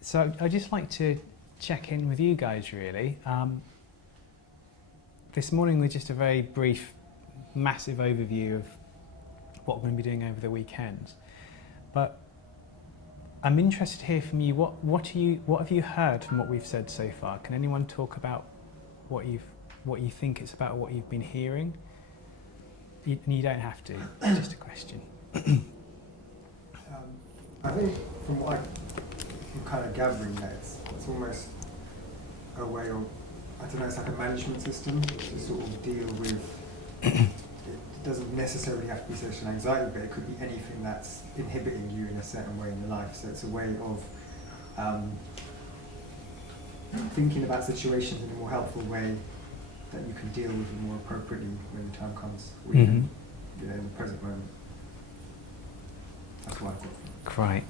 So I'd just like to check in with you guys, really. This morning was just a very brief, massive overview of what we're going to be doing over the weekend. But I'm interested to hear from you. What have you heard from what we've said so far? Can anyone talk about what you think it's about, what you've been hearing? You don't have to. It's just a question. I think from what I'm kind of gathering that it's almost a way of, I don't know, it's like a management system to sort of deal with, it doesn't necessarily have to be social anxiety, but it could be anything that's inhibiting you in a certain way in your life. So it's a way of thinking about situations in a more helpful way that you can deal with it more appropriately when the time comes, in the present moment. That's what I've got.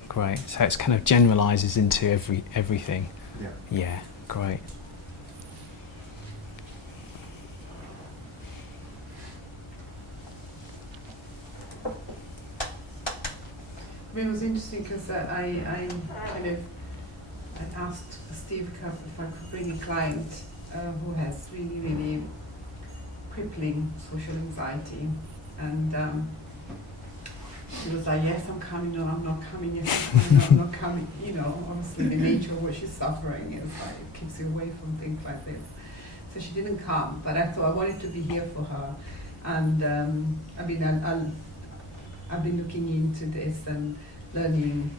Great. So it's kind of generalises into everything. Yeah. Yeah, great. I mean, it was interesting because I asked Steve if I could bring a client who has really, really crippling social anxiety, and she was like, yes, I'm coming, no, I'm not coming, yes, I'm coming, no, I'm not coming. You know, obviously the nature of what she's suffering is like, it keeps you away from things like this. So she didn't come, but I thought I wanted to be here for her. And I've been looking into this and learning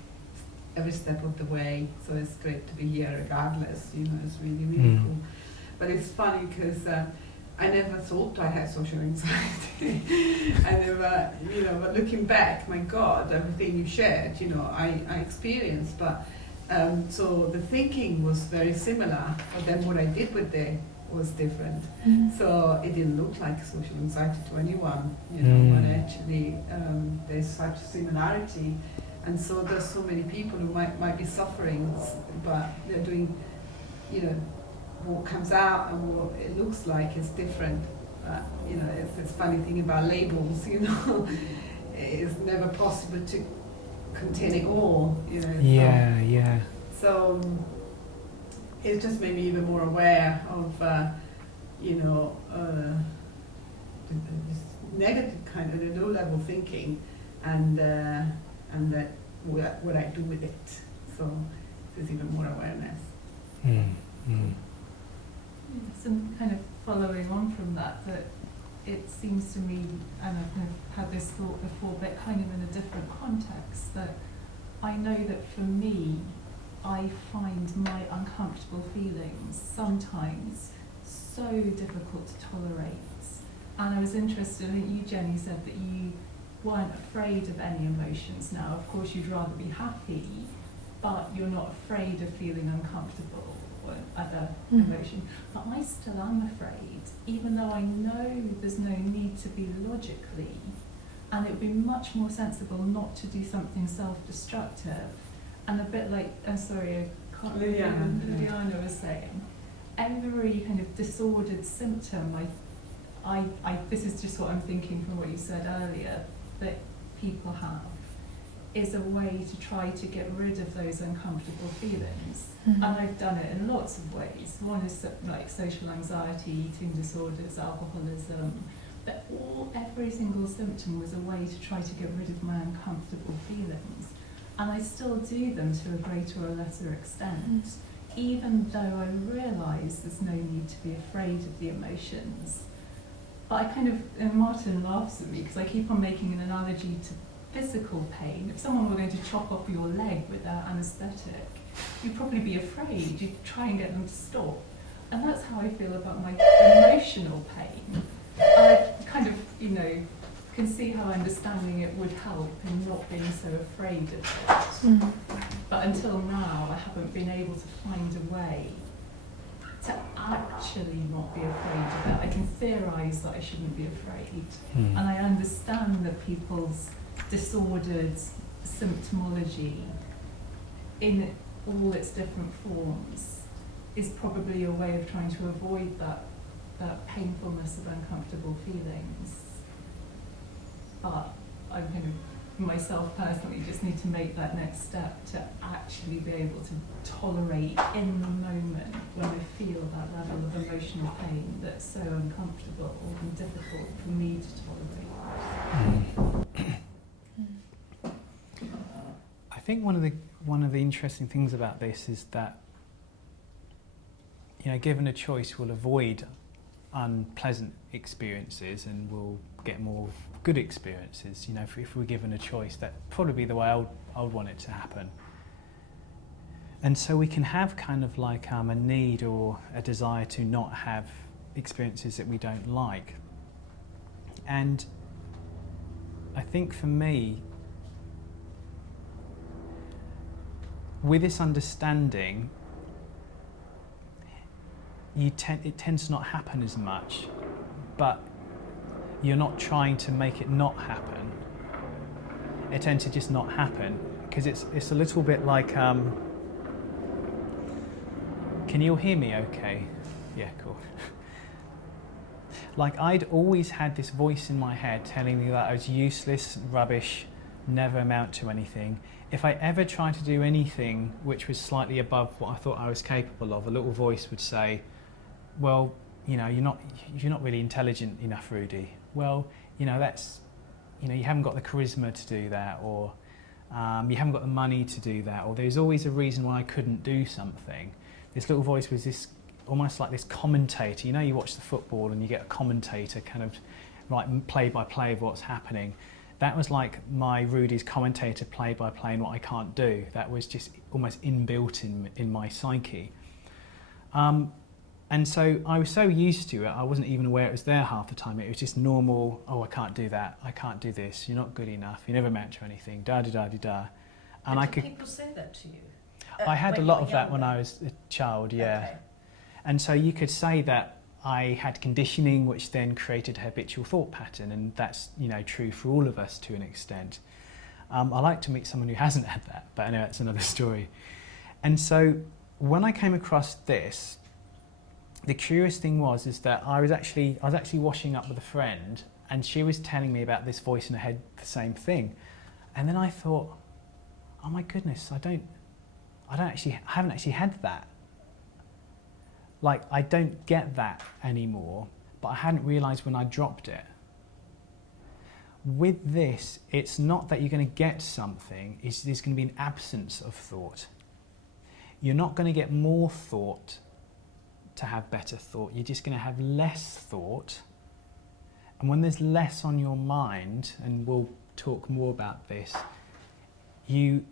every step of the way, so it's great to be here regardless, you know, it's really, really cool. But it's funny because I never thought I had social anxiety. I never, you know, but looking back, my God, everything you shared, you know, I experienced, but so the thinking was very similar, but then what I did with it was different. So it didn't look like social anxiety to anyone, you know, but actually there's such similarity. And so there's so many people who might be suffering, but they're doing, you know, what comes out and what it looks like is different. You know, it's funny thing about labels, you know, it's never possible to contain it all, you know. Yeah. So it just made me even more aware of, you know, this negative kind of the low-level thinking, and that what I do with it. So there's even more awareness. Yes, and kind of following on from that it seems to me, and I've kind of had this thought before, but kind of in a different context, that I know that for me, I find my uncomfortable feelings sometimes so difficult to tolerate. And I was interested, I think you, Jenny, said that you weren't afraid of any emotions now. Of course, you'd rather be happy, but you're not afraid of feeling uncomfortable or other emotion. But I still am afraid, even though I know there's no need to be logically, and it would be much more sensible not to do something self-destructive. And a bit like, I'm sorry, I can't remember what Liliana was saying, every kind of disordered symptom, I this is just what I'm thinking from what you said earlier, that people have, is a way to try to get rid of those uncomfortable feelings. And I've done it in lots of ways. One is like social anxiety, eating disorders, alcoholism, but every single symptom was a way to try to get rid of my uncomfortable feelings. And I still do them to a greater or lesser extent, even though I realise there's no need to be afraid of the emotions. But I kind of, and Martin laughs at me because I keep on making an analogy to physical pain. If someone were going to chop off your leg without anaesthetic, you'd probably be afraid, you'd try and get them to stop. And that's how I feel about my emotional pain. I kind of, you know, can see how understanding it would help in not being so afraid of it. But until now, I haven't been able to find a way to actually not be afraid of it. I can theorise that I shouldn't be afraid. And I understand that people's disordered symptomology in all its different forms is probably a way of trying to avoid that painfulness of uncomfortable feelings. But I'm kind of, myself personally, just need to make that next step to actually actually be able to tolerate in the moment when I feel that level of emotional pain that's so uncomfortable and difficult for me to tolerate. I think one of the interesting things about this is that, you know, given a choice, we'll avoid unpleasant experiences and we'll get more good experiences. You know, if we're given a choice, that'd probably be the way I would want it to happen. And so we can have kind of like a need or a desire to not have experiences that we don't like. And I think for me, with this understanding, it tends to not happen as much, but you're not trying to make it not happen. It tends to just not happen, because it's a little bit like, can you all hear me okay? Yeah, cool. Like, I'd always had this voice in my head telling me that I was useless, rubbish, never amount to anything. If I ever tried to do anything which was slightly above what I thought I was capable of, a little voice would say, well, you know, you're not really intelligent enough, Rudy. Well, you know, you haven't got the charisma to do that, or you haven't got the money to do that, or there's always a reason why I couldn't do something. This little voice was this, almost like this commentator. You know, you watch the football and you get a commentator kind of like play by play of what's happening. That was like my Rudy's commentator play by play and what I can't do. That was just almost inbuilt in my psyche. And so I was so used to it, I wasn't even aware it was there half the time. It was just normal, oh, I can't do that, I can't do this, you're not good enough, you never amount to anything, da-da-da-da-da. And I could... people say that to you? I had a lot of that when I was a child, yeah. Okay. And so you could say that I had conditioning, which then created a habitual thought pattern, and that's, you know, true for all of us to an extent. I like to meet someone who hasn't had that, but anyway, that's another story. And so when I came across this, the curious thing is that I was actually washing up with a friend, and she was telling me about this voice in her head, the same thing. And then I thought, oh my goodness, I haven't actually had that. Like, I don't get that anymore, but I hadn't realised when I dropped it. With this, it's not that you're going to get something, there's going to be an absence of thought. You're not going to get more thought to have better thought, you're just going to have less thought. And when there's less on your mind, and we'll talk more about this, you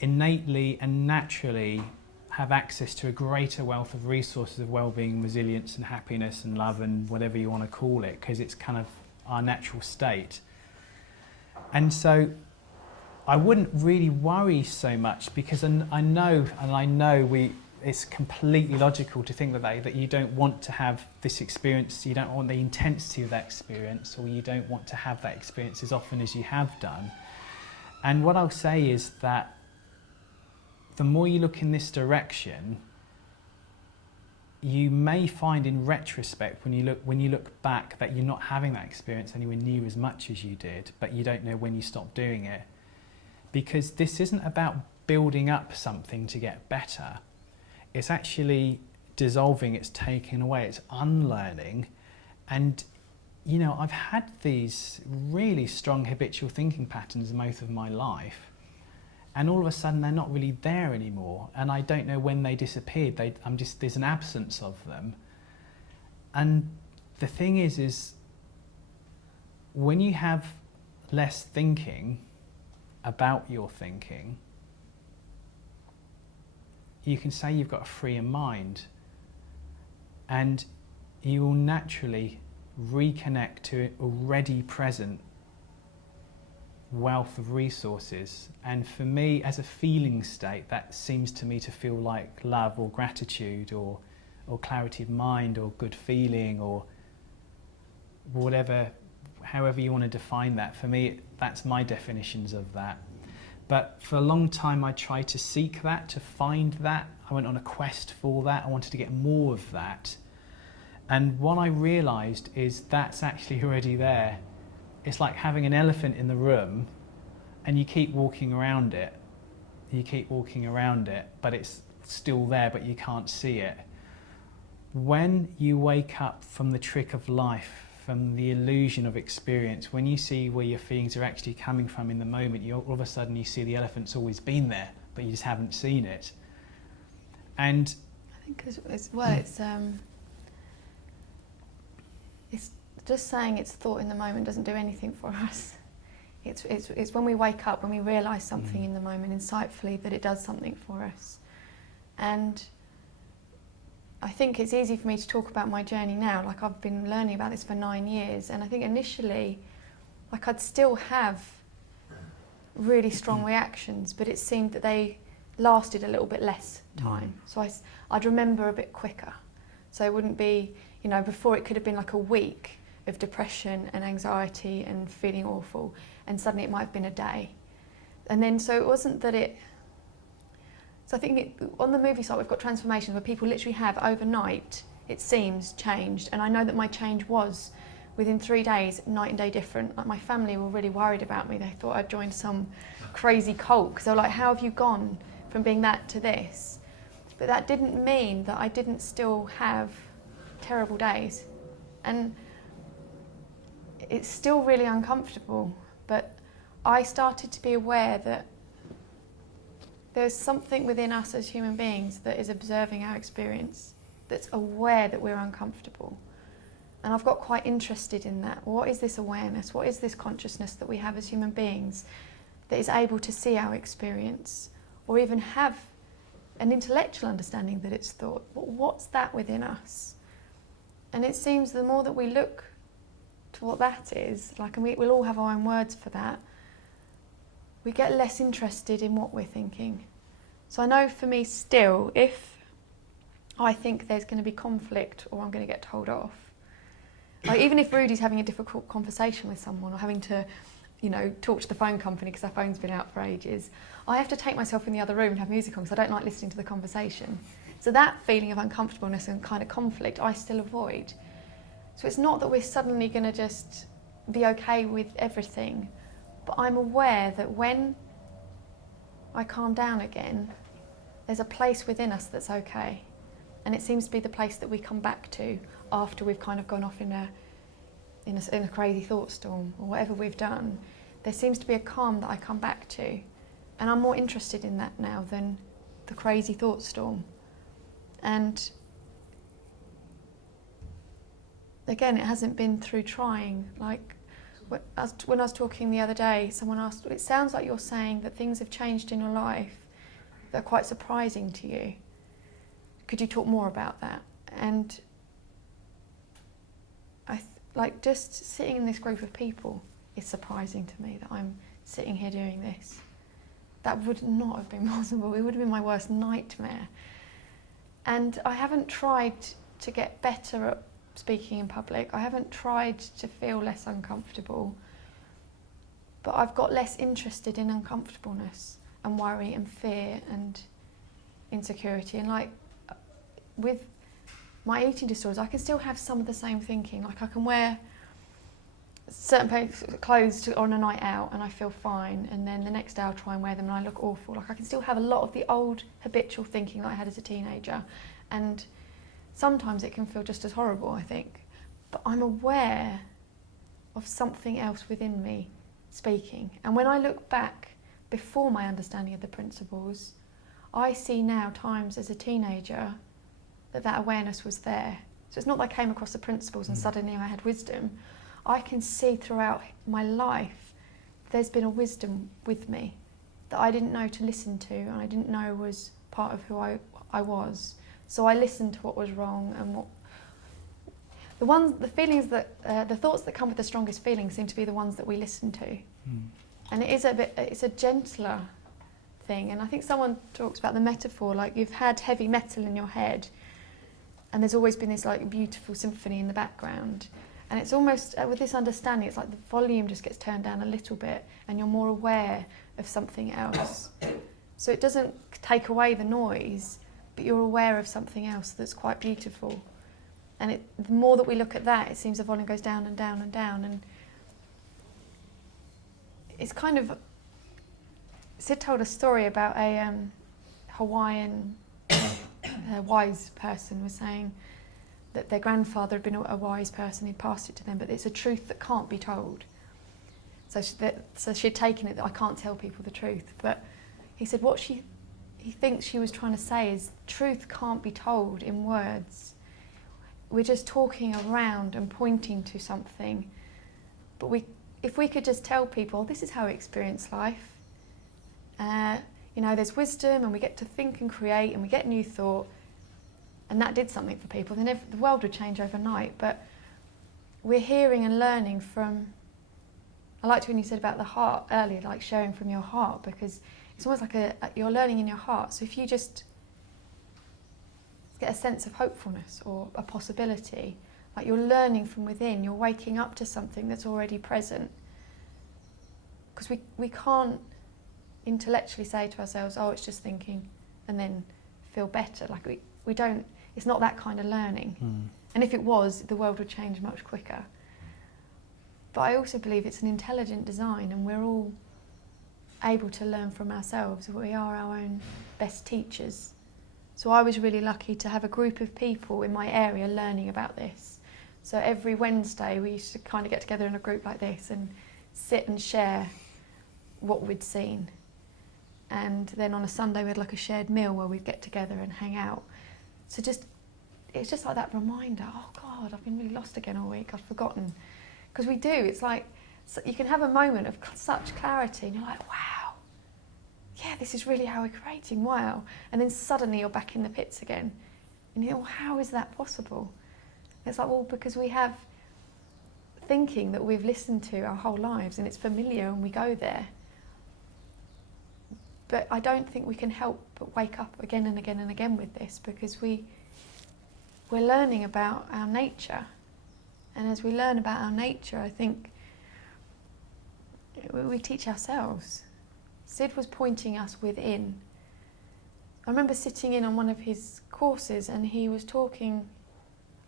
innately and naturally have access to a greater wealth of resources of well-being, resilience and happiness and love and whatever you want to call it, because it's kind of our natural state. And so I wouldn't really worry so much, because I know it's completely logical to think that you don't want to have this experience, you don't want the intensity of that experience, or you don't want to have that experience as often as you have done. And what I'll say is that the more you look in this direction, you may find in retrospect, when you look back, that you're not having that experience anywhere near as much as you did, but you don't know when you stopped doing it. Because this isn't about building up something to get better. It's actually dissolving, it's taking away, it's unlearning. And, you know, I've had these really strong habitual thinking patterns most of my life, and all of a sudden they're not really there anymore, and I don't know when they disappeared. There's an absence of them. And the thing is when you have less thinking about your thinking, you can say you've got a freer mind, and you will naturally reconnect to an already present wealth of resources. And for me, as a feeling state, that seems to me to feel like love or gratitude or clarity of mind or good feeling or whatever, however you want to define that. For me, that's my definitions of that. But for a long time I tried to seek that, to find that. I went on a quest for that. I wanted to get more of that. And what I realised is that's actually already there. It's like having an elephant in the room and you keep walking around it you keep walking around it, but it's still there, but you can't see it. When you wake up from the trick of life, from the illusion of experience, when you see where your feelings are actually coming from in the moment, all of a sudden you see the elephant's always been there, but you just haven't seen it. And I think as well, it's just saying it's thought in the moment doesn't do anything for us. It's when we wake up, when we realise something in the moment insightfully, that it does something for us. And I think it's easy for me to talk about my journey now. Like, I've been learning about this for 9 years, and I think initially, like, I'd still have really strong reactions, but it seemed that they lasted a little bit less time. So I'd remember a bit quicker. So it wouldn't be, you know, before it could have been like a week of depression and anxiety and feeling awful, and suddenly it might have been a day. And then, so it wasn't that it... So I think on the movie side, we've got transformations where people literally have overnight, it seems, changed. And I know that my change was, within 3 days, night and day different. Like, my family were really worried about me. They thought I'd joined some crazy cult, because they were like, how have you gone from being that to this? But that didn't mean that I didn't still have terrible days. And it's still really uncomfortable, but I started to be aware that there's something within us as human beings that is observing our experience, that's aware that we're uncomfortable. And I've got quite interested in that. What is this awareness? What is this consciousness that we have as human beings that is able to see our experience, or even have an intellectual understanding that it's thought? What's that within us? And it seems the more that we look to what that is, like, and we'll all have our own words for that, we get less interested in what we're thinking. So I know for me still, if I think there's going to be conflict or I'm going to get told off, like, even if Rudy's having a difficult conversation with someone, or having to, you know, talk to the phone company because our phone's been out for ages, I have to take myself in the other room and have music on because I don't like listening to the conversation. So that feeling of uncomfortableness and kind of conflict, I still avoid. So it's not that we're suddenly going to just be okay with everything, but I'm aware that when I calm down again, there's a place within us that's okay. And it seems to be the place that we come back to after we've kind of gone off in a crazy thought storm, or whatever we've done. There seems to be a calm that I come back to. And I'm more interested in that now than the crazy thought storm. And again, it hasn't been through trying. Like, when I was talking the other day, someone asked, it sounds like you're saying that things have changed in your life that are quite surprising to you. Could you talk more about that? And like, just sitting in this group of people is surprising to me, that I'm sitting here doing this. That would not have been possible. It would have been my worst nightmare. And I haven't tried to get better at speaking in public. I haven't tried to feel less uncomfortable. But I've got less interested in uncomfortableness and worry and fear and insecurity. And like, with my eating disorders, I can still have some of the same thinking. Like, I can wear certain clothes on a night out and I feel fine, and then the next day I'll try and wear them and I look awful. Like, I can still have a lot of the old habitual thinking that I had as a teenager, and sometimes it can feel just as horrible, I think. But I'm aware of something else within me speaking. And when I look back before my understanding of the principles, I see now times as a teenager that awareness was there. So it's not that I came across the principles and suddenly I had wisdom. I can see throughout my life there's been a wisdom with me that I didn't know to listen to, and I didn't know was part of who I was. So I listened to what was wrong, and the feelings that the thoughts that come with the strongest feelings seem to be the ones that we listen to. And it's a gentler thing. And I think someone talks about the metaphor, like, you've had heavy metal in your head and there's always been this like beautiful symphony in the background. And it's almost, with this understanding, it's like the volume just gets turned down a little bit and you're more aware of something else. So it doesn't take away the noise, but you're aware of something else that's quite beautiful. And the more that we look at that, it seems the volume goes down and down and down. And it's kind of, Sid told a story about a Hawaiian wise person was saying that their grandfather had been a wise person, he'd passed it to them, but it's a truth that can't be told. So she'd taken it that I can't tell people the truth, but he said he thinks she was trying to say is truth can't be told in words. We're just talking around and pointing to something, but if we could just tell people this is how we experience life, you know, there's wisdom and we get to think and create and we get new thought, and that did something for people, then the world would change overnight. But we're hearing and learning from, I liked when you said about the heart earlier, like sharing from your heart, because it's almost like you're learning in your heart. So if you just get a sense of hopefulness or a possibility, like you're learning from within, you're waking up to something that's already present. Because we can't intellectually say to ourselves, oh, it's just thinking, and then feel better. Like we don't, it's not that kind of learning. And if it was, the world would change much quicker. But I also believe it's an intelligent design, and we're all able to learn from ourselves. We are our own best teachers. So I was really lucky to have a group of people in my area learning about this. So every Wednesday we used to kind of get together in a group like this and sit and share what we'd seen. And then on a Sunday we had like a shared meal where we'd get together and hang out. So it's just like that reminder, oh God, I've been really lost again all week, I've forgotten. Because we do, it's like, so you can have a moment of such clarity and you're like, wow, yeah, this is really how we're creating, wow. And then suddenly you're back in the pits again. And you think, well, how is that possible? And it's like, well, because we have thinking that we've listened to our whole lives and it's familiar and we go there. But I don't think we can help but wake up again and again and again with this, because we're learning about our nature. And as we learn about our nature, I think we teach ourselves. Sid was pointing us within. I remember sitting in on one of his courses and he was talking,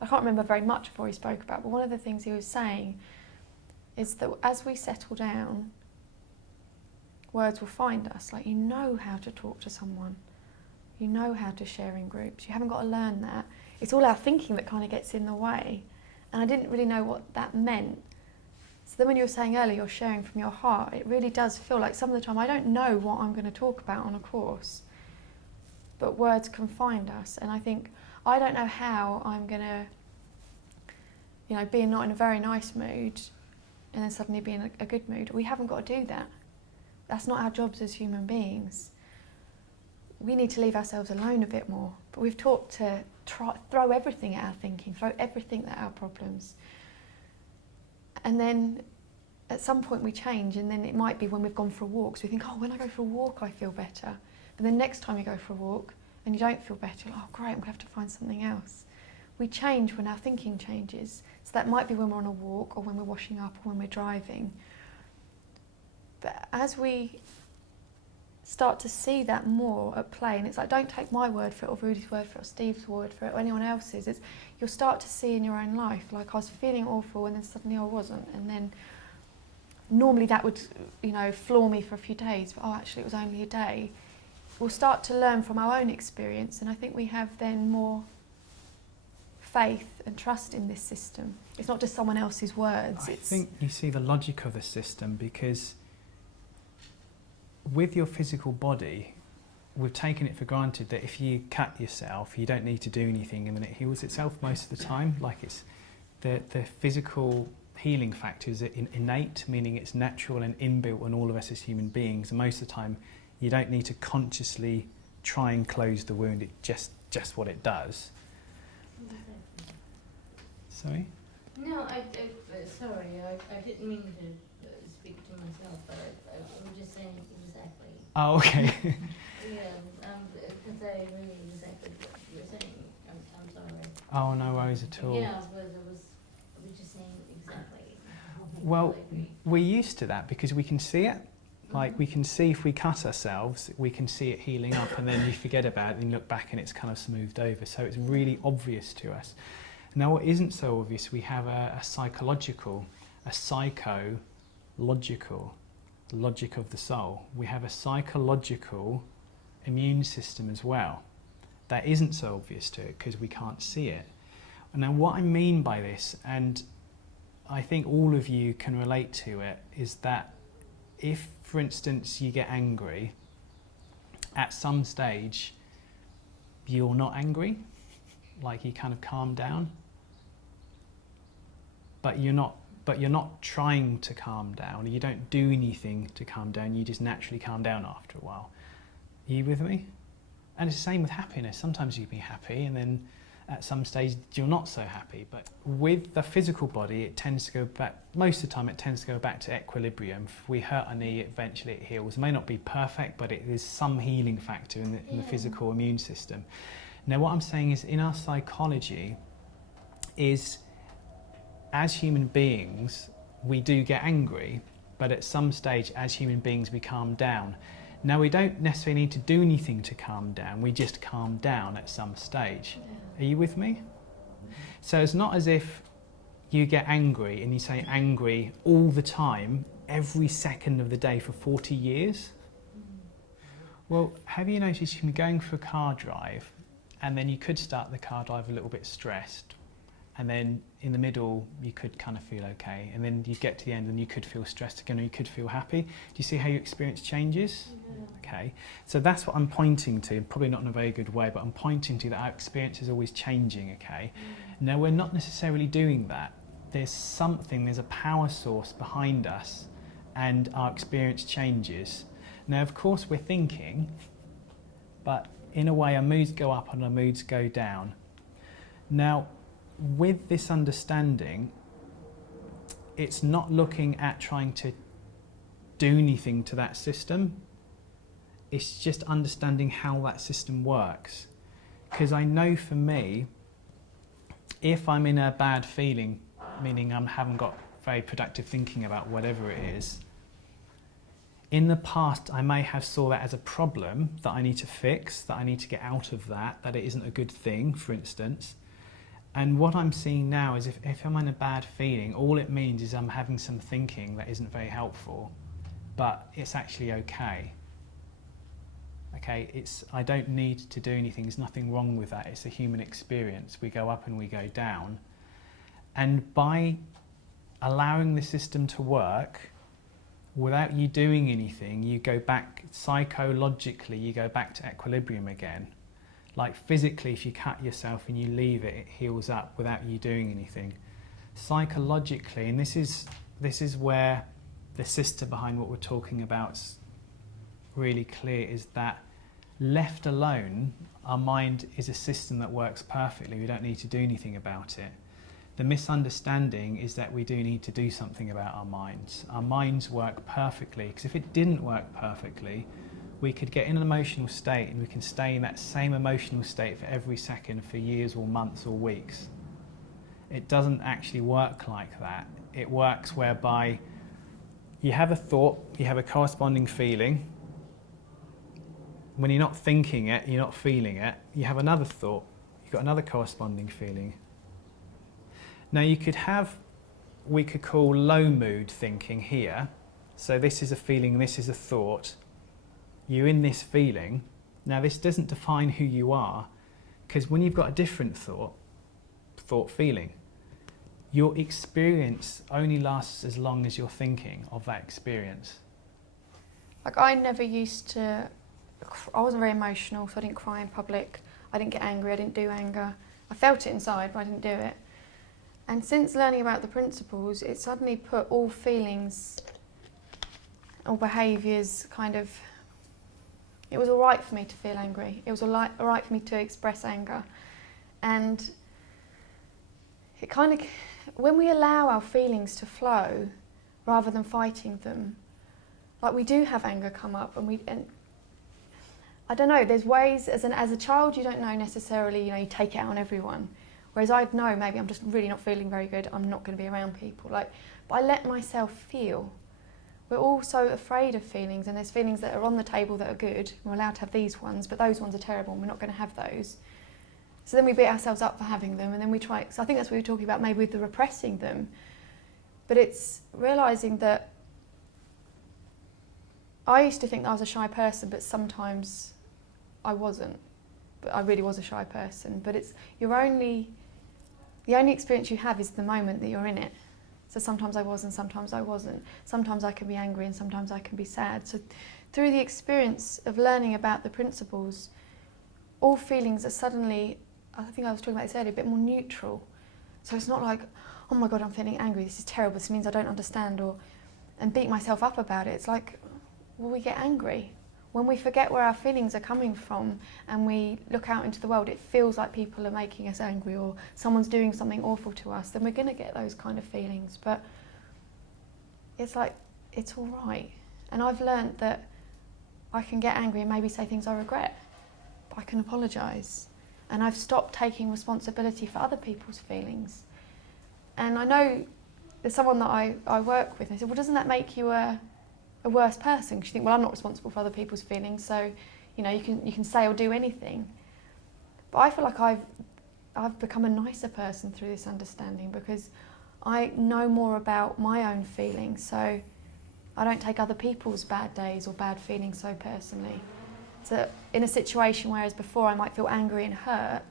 I can't remember very much of what he spoke about, but one of the things he was saying is that as we settle down, words will find us. Like, you know how to talk to someone. You know how to share in groups. You haven't got to learn that. It's all our thinking that kind of gets in the way. And I didn't really know what that meant. So then when you were saying earlier you're sharing from your heart, it really does feel like some of the time I don't know what I'm going to talk about on a course, but words can find us. And I think I don't know how I'm going to, you know, be not in a very nice mood and then suddenly be in a good mood. We haven't got to do that. That's not our jobs as human beings. We need to leave ourselves alone a bit more. But we've taught to throw everything at our thinking, throw everything at our problems. And then at some point we change, and then it might be when we've gone for a walk. So we think, oh, when I go for a walk, I feel better. And then next time you go for a walk and you don't feel better, oh, great, I'm going to have to find something else. We change when our thinking changes. So that might be when we're on a walk or when we're washing up or when we're driving. But as we start to see that more at play, and it's like, don't take my word for it or Rudy's word for it or Steve's word for it or anyone else's. You'll start to see in your own life, like I was feeling awful and then suddenly I wasn't. And then normally that would, you know, floor me for a few days, but oh, actually it was only a day. We'll start to learn from our own experience, and I think we have then more faith and trust in this system. It's not just someone else's words. I think you see the logic of the system, because with your physical body, we've taken it for granted that if you cut yourself, you don't need to do anything and then it heals itself most of the time. Like, it's the physical healing factor is innate, meaning it's natural and inbuilt in all of us as human beings. And most of the time, you don't need to consciously try and close the wound. It's just what it does. Sorry? No, sorry, I didn't mean to speak to myself, but I'm just saying exactly. Oh, okay. Yeah, because I really exactly what you were saying. I'm sorry. Oh, no worries at all. Yeah, but I was just saying exactly. Well, we're used to that because we can see it. Like, we can see if we cut ourselves, we can see it healing up, and then you forget about it and you look back and it's kind of smoothed over. So it's really obvious to us. Now, what isn't so obvious, we have a psychological, a psychological, logic of the soul, we have a psychological immune system as well. That isn't so obvious to it because we can't see it. And now what I mean by this, and I think all of you can relate to it, is that if, for instance, you get angry, at some stage you're not angry, like you kind of calm down, but you're not trying to calm down, you don't do anything to calm down, you just naturally calm down after a while. Are you with me? And it's the same with happiness. Sometimes you can be happy and then at some stage you're not so happy. But with the physical body, it tends to go back, most of the time it tends to go back to equilibrium. If we hurt a knee, eventually it heals. It may not be perfect, but it is some healing factor in the physical immune system. Now what I'm saying is, in our psychology, is as human beings, we do get angry, but at some stage as human beings we calm down. Now we don't necessarily need to do anything to calm down, we just calm down at some stage. Are you with me? So it's not as if you get angry and you say angry all the time, every second of the day for 40 years. Well, have you noticed you can be going for a car drive and then you could start the car drive a little bit stressed, and then in the middle you could kind of feel okay, and then you get to the end and you could feel stressed again, or you could feel happy. Do you see how your experience changes? Okay, so that's what I'm pointing to, probably not in a very good way, but I'm pointing to that our experience is always changing, okay? Now we're not necessarily doing that. There's a power source behind us and our experience changes. Now of course we're thinking, but in a way our moods go up and our moods go down. Now with this understanding, it's not looking at trying to do anything to that system, it's just understanding how that system works. Because I know for me, if I'm in a bad feeling, meaning I haven't got very productive thinking about whatever it is, in the past I may have saw that as a problem that I need to fix, that I need to get out of that it isn't a good thing, for instance. And what I'm seeing now is if I'm in a bad feeling, all it means is I'm having some thinking that isn't very helpful, but it's actually okay. Okay, I don't need to do anything, there's nothing wrong with that, it's a human experience. We go up and we go down. And by allowing the system to work, without you doing anything, you go back, psychologically, you go back to equilibrium again. Like physically, if you cut yourself and you leave it, it heals up without you doing anything. Psychologically, and this is where the system behind what we're talking about is really clear, is that left alone, our mind is a system that works perfectly. We don't need to do anything about it. The misunderstanding is that we do need to do something about our minds. Our minds work perfectly, because if it didn't work perfectly, we could get in an emotional state and we can stay in that same emotional state for every second for years or months or weeks. It doesn't actually work like that. It works whereby you have a thought, you have a corresponding feeling. When you're not thinking it, you're not feeling it, you have another thought, you've got another corresponding feeling. Now we could call low mood thinking here. So this is a feeling, this is a thought. You're in this feeling. Now this doesn't define who you are, because when you've got a different thought, feeling, your experience only lasts as long as you're thinking of that experience. Like I never used to, I wasn't very emotional, so I didn't cry in public, I didn't get angry, I didn't do anger. I felt it inside, but I didn't do it. And since learning about the principles, it suddenly put all feelings, all behaviours kind of, it was all right for me to feel angry. It was all right for me to express anger. And it kind of, when we allow our feelings to flow rather than fighting them, like we do have anger come up and I don't know, there's ways, as a child you don't know necessarily, you take it out on everyone. Whereas I'd know maybe I'm just really not feeling very good, I'm not going to be around people. But I let myself feel. We're all so afraid of feelings, and there's feelings that are on the table that are good. We're allowed to have these ones, but those ones are terrible and we're not going to have those. So then we beat ourselves up for having them, and then we try, so I think that's what we were talking about maybe with the repressing them. But it's realising that I used to think that I was a shy person, but sometimes I wasn't. But I really was a shy person. But the only experience you have is the moment that you're in it. So sometimes I was and sometimes I wasn't. Sometimes I can be angry and sometimes I can be sad. So through the experience of learning about the principles, all feelings are suddenly, I think I was talking about this earlier, a bit more neutral. So it's not like, oh my God, I'm feeling angry, this is terrible, this means I don't understand, and beat myself up about it. It's like, well, we get angry. When we forget where our feelings are coming from and we look out into the world, it feels like people are making us angry or someone's doing something awful to us, then we're going to get those kind of feelings. But it's like, it's all right. And I've learnt that I can get angry and maybe say things I regret, but I can apologise. And I've stopped taking responsibility for other people's feelings. And I know there's someone that I work with, and I said, well, doesn't that make you a worse person? Because you think, well, I'm not responsible for other people's feelings, so you can say or do anything. But I feel like I've become a nicer person through this understanding, because I know more about my own feelings, so I don't take other people's bad days or bad feelings so personally. So in a situation whereas before I might feel angry and hurt,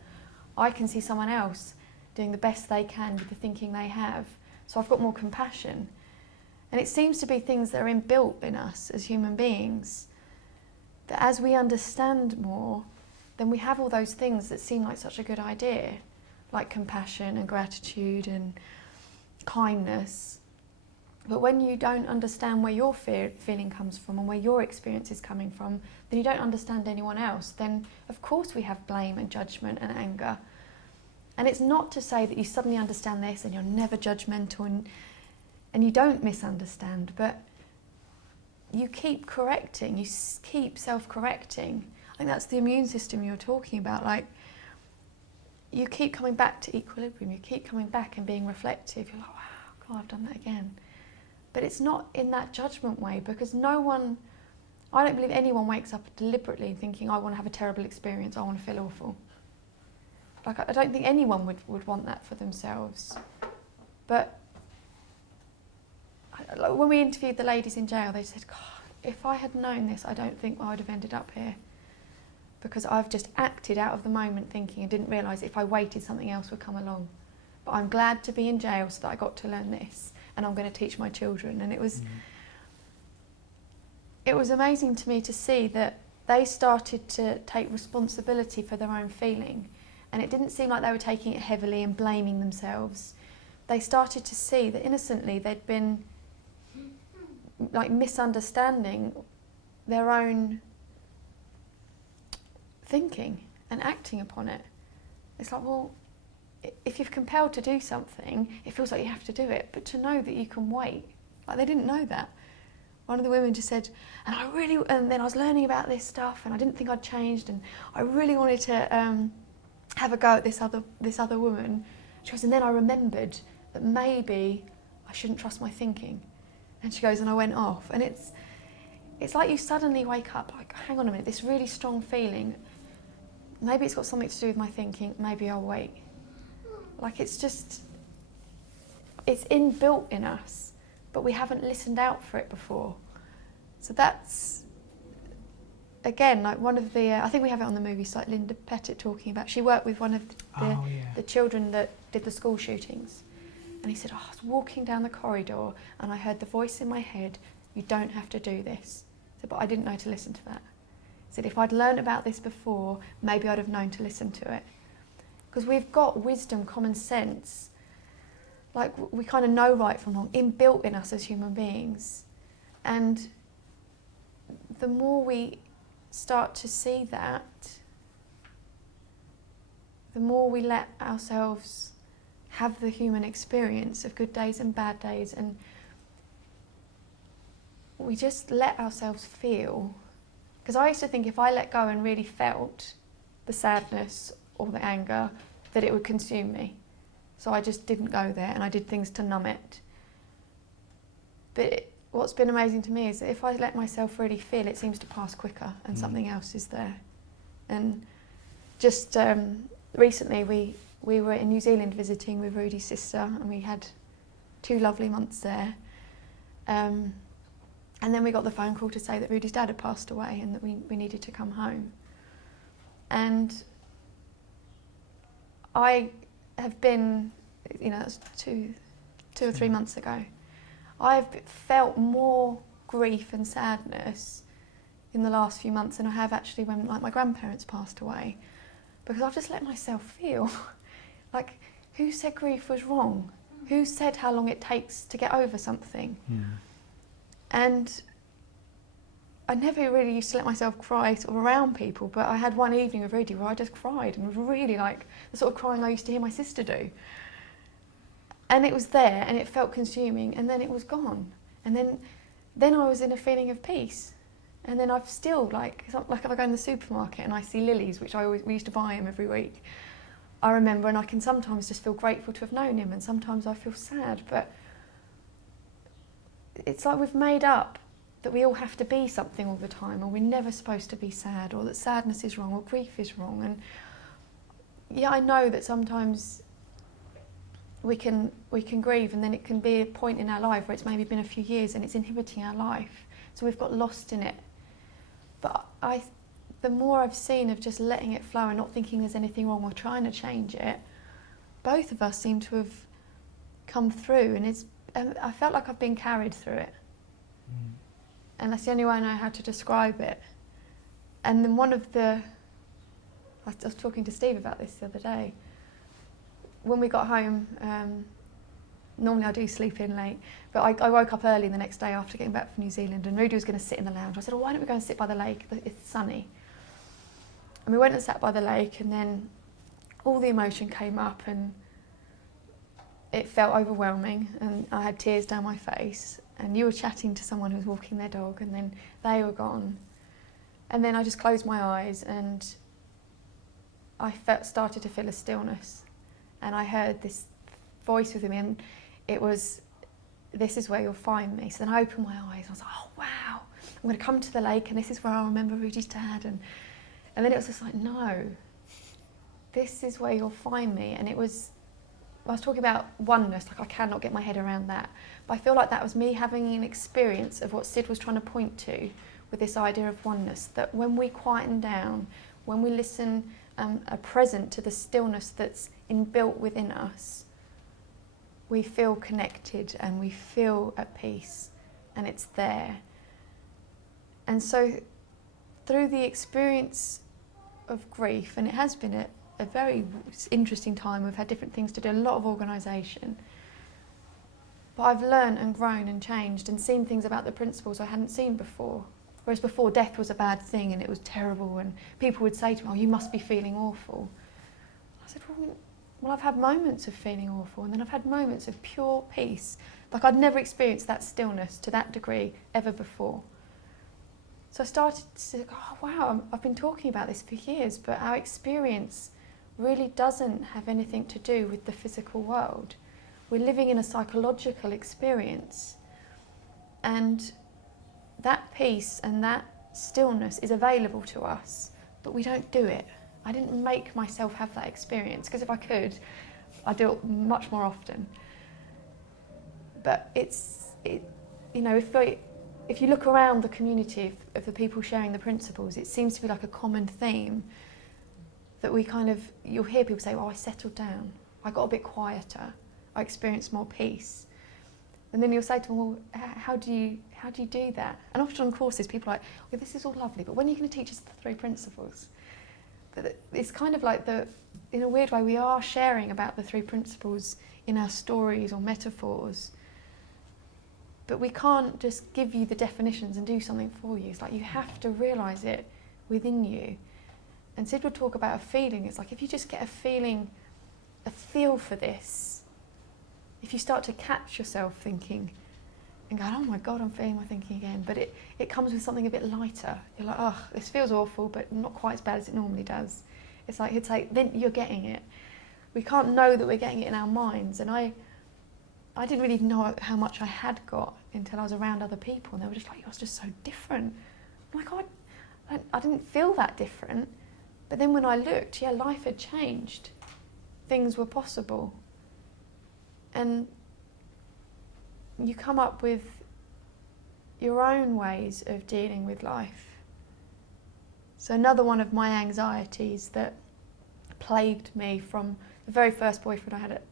I can see someone else doing the best they can with the thinking they have. So I've got more compassion. And it seems to be things that are inbuilt in us as human beings, that as we understand more, then we have all those things that seem like such a good idea, like compassion and gratitude and kindness. But when you don't understand where your feeling comes from and where your experience is coming from, then you don't understand anyone else. Then, of course, we have blame and judgment and anger. And it's not to say that you suddenly understand this and you're never judgmental and you don't misunderstand, but you keep correcting, you keep self-correcting. I think that's the immune system you were talking about. Like, you keep coming back to equilibrium, you keep coming back and being reflective. You're like, wow, God, I've done that again. But it's not in that judgment way, because I don't believe anyone wakes up deliberately thinking, I want to have a terrible experience, I want to feel awful. Like, I don't think anyone would want that for themselves. But when we interviewed the ladies in jail, they said, God, if I had known this, I don't think I would have ended up here. Because I've just acted out of the moment thinking and didn't realise if I waited, something else would come along. But I'm glad to be in jail so that I got to learn this, and I'm going to teach my children. And it was amazing to me to see that they started to take responsibility for their own feeling. And it didn't seem like they were taking it heavily and blaming themselves. They started to see that innocently they'd been like misunderstanding their own thinking and acting upon it. It's like, well, if you're compelled to do something, it feels like you have to do it, but to know that you can wait. Like, they didn't know that. One of the women just said, and then I was learning about this stuff and I didn't think I'd changed, and I really wanted to have a go at this other woman. She goes, and then I remembered that maybe I shouldn't trust my thinking. And she goes, and I went off. And it's like you suddenly wake up like, hang on a minute, this really strong feeling, maybe it's got something to do with my thinking, maybe I'll wait. Like, it's inbuilt in us, but we haven't listened out for it before. So that's, again, like one of the, I think we have it on the movie site, Linda Pettit talking about, she worked with one of the children that did the school shootings. And he said, I was walking down the corridor and I heard the voice in my head, you don't have to do this. I said, but I didn't know to listen to that. He said, if I'd learned about this before, maybe I'd have known to listen to it. Because we've got wisdom, common sense, like we kind of know right from wrong, inbuilt in us as human beings. And the more we start to see that, the more we let ourselves have the human experience of good days and bad days, and we just let ourselves feel. Because I used to think if I let go and really felt the sadness or the anger, that it would consume me. So I just didn't go there and I did things to numb it. But what's been amazing to me is that if I let myself really feel, it seems to pass quicker and something else is there. And just recently we were in New Zealand visiting with Rudy's sister, and we had 2 lovely months there. And And then we got the phone call to say that Rudy's dad had passed away and that we needed to come home. And I have been, that's two or 3 months ago. I've felt more grief and sadness in the last few months than I have actually when my grandparents passed away, because I've just let myself feel. Like, who said grief was wrong? Who said how long it takes to get over something? And I never really used to let myself cry sort of around people, but I had one evening with Rudy where I just cried, and it was really like the sort of crying I used to hear my sister do. And it was there, and it felt consuming, and then it was gone. And then I was in a feeling of peace. And then I've still, it's not like if I go in the supermarket and I see lilies, which we used to buy him every week, I remember, and I can sometimes just feel grateful to have known him, and sometimes I feel sad. But it's like we've made up that we all have to be something all the time, or we're never supposed to be sad, or that sadness is wrong, or grief is wrong. And yeah, I know that sometimes we can grieve, and then it can be a point in our life where it's maybe been a few years and it's inhibiting our life, so we've got lost in it. But the more I've seen of just letting it flow and not thinking there's anything wrong or trying to change it, both of us seem to have come through, and I felt like I've been carried through it. And that's the only way I know how to describe it. And then I was talking to Steve about this the other day. When we got home, normally I do sleep in late, but I woke up early the next day after getting back from New Zealand, and Rudy was going to sit in the lounge. I said, why don't we go and sit by the lake? It's sunny. And we went and sat by the lake, and then all the emotion came up, and it felt overwhelming, and I had tears down my face. And you were chatting to someone who was walking their dog, and then they were gone. And then I just closed my eyes, and I started to feel a stillness. And I heard this voice within me, and it was, this is where you'll find me. So then I opened my eyes, and I was like, oh wow, I'm going to come to the lake, and this is where I'll remember Rudy's dad. And then it was just like, no, this is where you'll find me. And I was talking about oneness, like I cannot get my head around that. But I feel like that was me having an experience of what Sid was trying to point to with this idea of oneness, that when we quieten down, when we listen, are present to the stillness that's inbuilt within us, we feel connected and we feel at peace, and it's there. And so through the experience of grief, and it has been a very interesting time, we've had different things to do, a lot of organisation, but I've learned and grown and changed and seen things about the principles I hadn't seen before. Whereas before, death was a bad thing and it was terrible, and people would say to me, oh, you must be feeling awful. I said, well, I've had moments of feeling awful, and then I've had moments of pure peace. Like I'd never experienced that stillness to that degree ever before. So I started to think, oh wow, I've been talking about this for years, but our experience really doesn't have anything to do with the physical world. We're living in a psychological experience, and that peace and that stillness is available to us, but we don't do it. I didn't make myself have that experience, because if I could, I'd do it much more often. But if you look around the community of the people sharing the principles, it seems to be like a common theme that you'll hear people say, oh, I settled down, I got a bit quieter, I experienced more peace. And then you'll say to them, well, how do you do that? And often on courses, people are like, well, this is all lovely, but when are you going to teach us the 3 principles? But it's kind of like in a weird way, we are sharing about the 3 principles in our stories or metaphors, but we can't just give you the definitions and do something for you. It's like you have to realise it within you. And Sid would talk about a feeling. It's like if you just get a feel for this, if you start to catch yourself thinking and going, oh my God, I'm feeling my thinking again, but it comes with something a bit lighter. You're like, oh, this feels awful, but not quite as bad as it normally does. It's like then you're getting it. We can't know that we're getting it in our minds. And I didn't really know how much I had got until I was around other people, and they were just like, you're just so different. I'm like, oh, I didn't feel that different. But then when I looked, yeah, life had changed. Things were possible. And you come up with your own ways of dealing with life. So another one of my anxieties that plagued me from the very first boyfriend I had at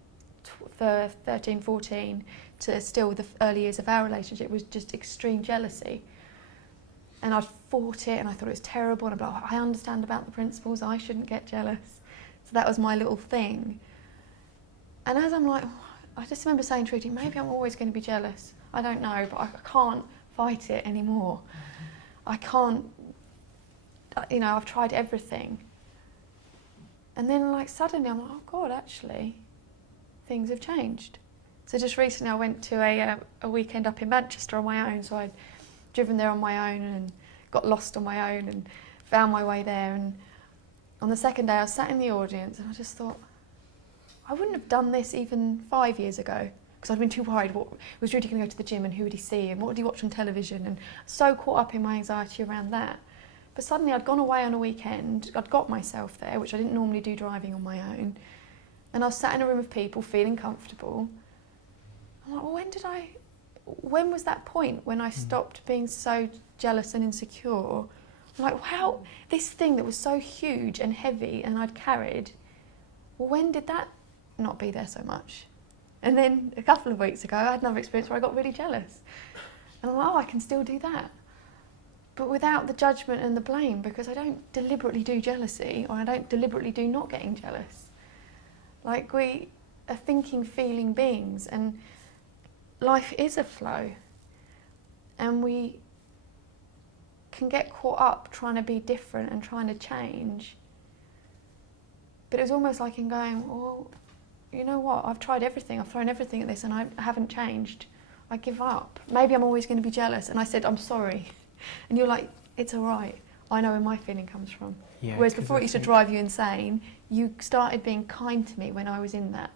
13, 14 to still the early years of our relationship was just extreme jealousy. And I'd fought it and I thought it was terrible, and I'd be like, I understand about the principles, I shouldn't get jealous. So that was my little thing. And as I'm like, I just remember saying to Trudy, maybe I'm always going to be jealous. I don't know, but I can't fight it anymore. I can't, you know, I've tried everything. And then like suddenly I'm like, oh God, actually, things have changed. So just recently I went to a weekend up in Manchester on my own. So I'd driven there on my own and got lost on my own and found my way there. And on the second day I was sat in the audience and I just thought, I wouldn't have done this even 5 years ago because I'd been too worried. Was Rudy going to go to the gym and who would he see and what would he watch on television? And so caught up in my anxiety around that. But suddenly I'd gone away on a weekend, I'd got myself there, which I didn't normally do driving on my own. And I was sat in a room of people feeling comfortable. I'm like, well, when was that point when I stopped being so jealous and insecure? I'm like, wow, this thing that was so huge and heavy and I'd carried, well, when did that not be there so much? And then a couple of weeks ago, I had another experience where I got really jealous. And I'm like, oh, I can still do that. But without the judgment and the blame, because I don't deliberately do jealousy, or I don't deliberately do not getting jealous. Like, we are thinking, feeling beings, and life is a flow. And we can get caught up trying to be different and trying to change. But it was almost like in going, well, you know what, I've tried everything, I've thrown everything at this and I haven't changed. I give up. Maybe I'm always going to be jealous. And I said, I'm sorry. And you're like, it's all right. I know where my feeling comes from. Yeah, whereas before it used to drive you insane, you started being kind to me when I was in that.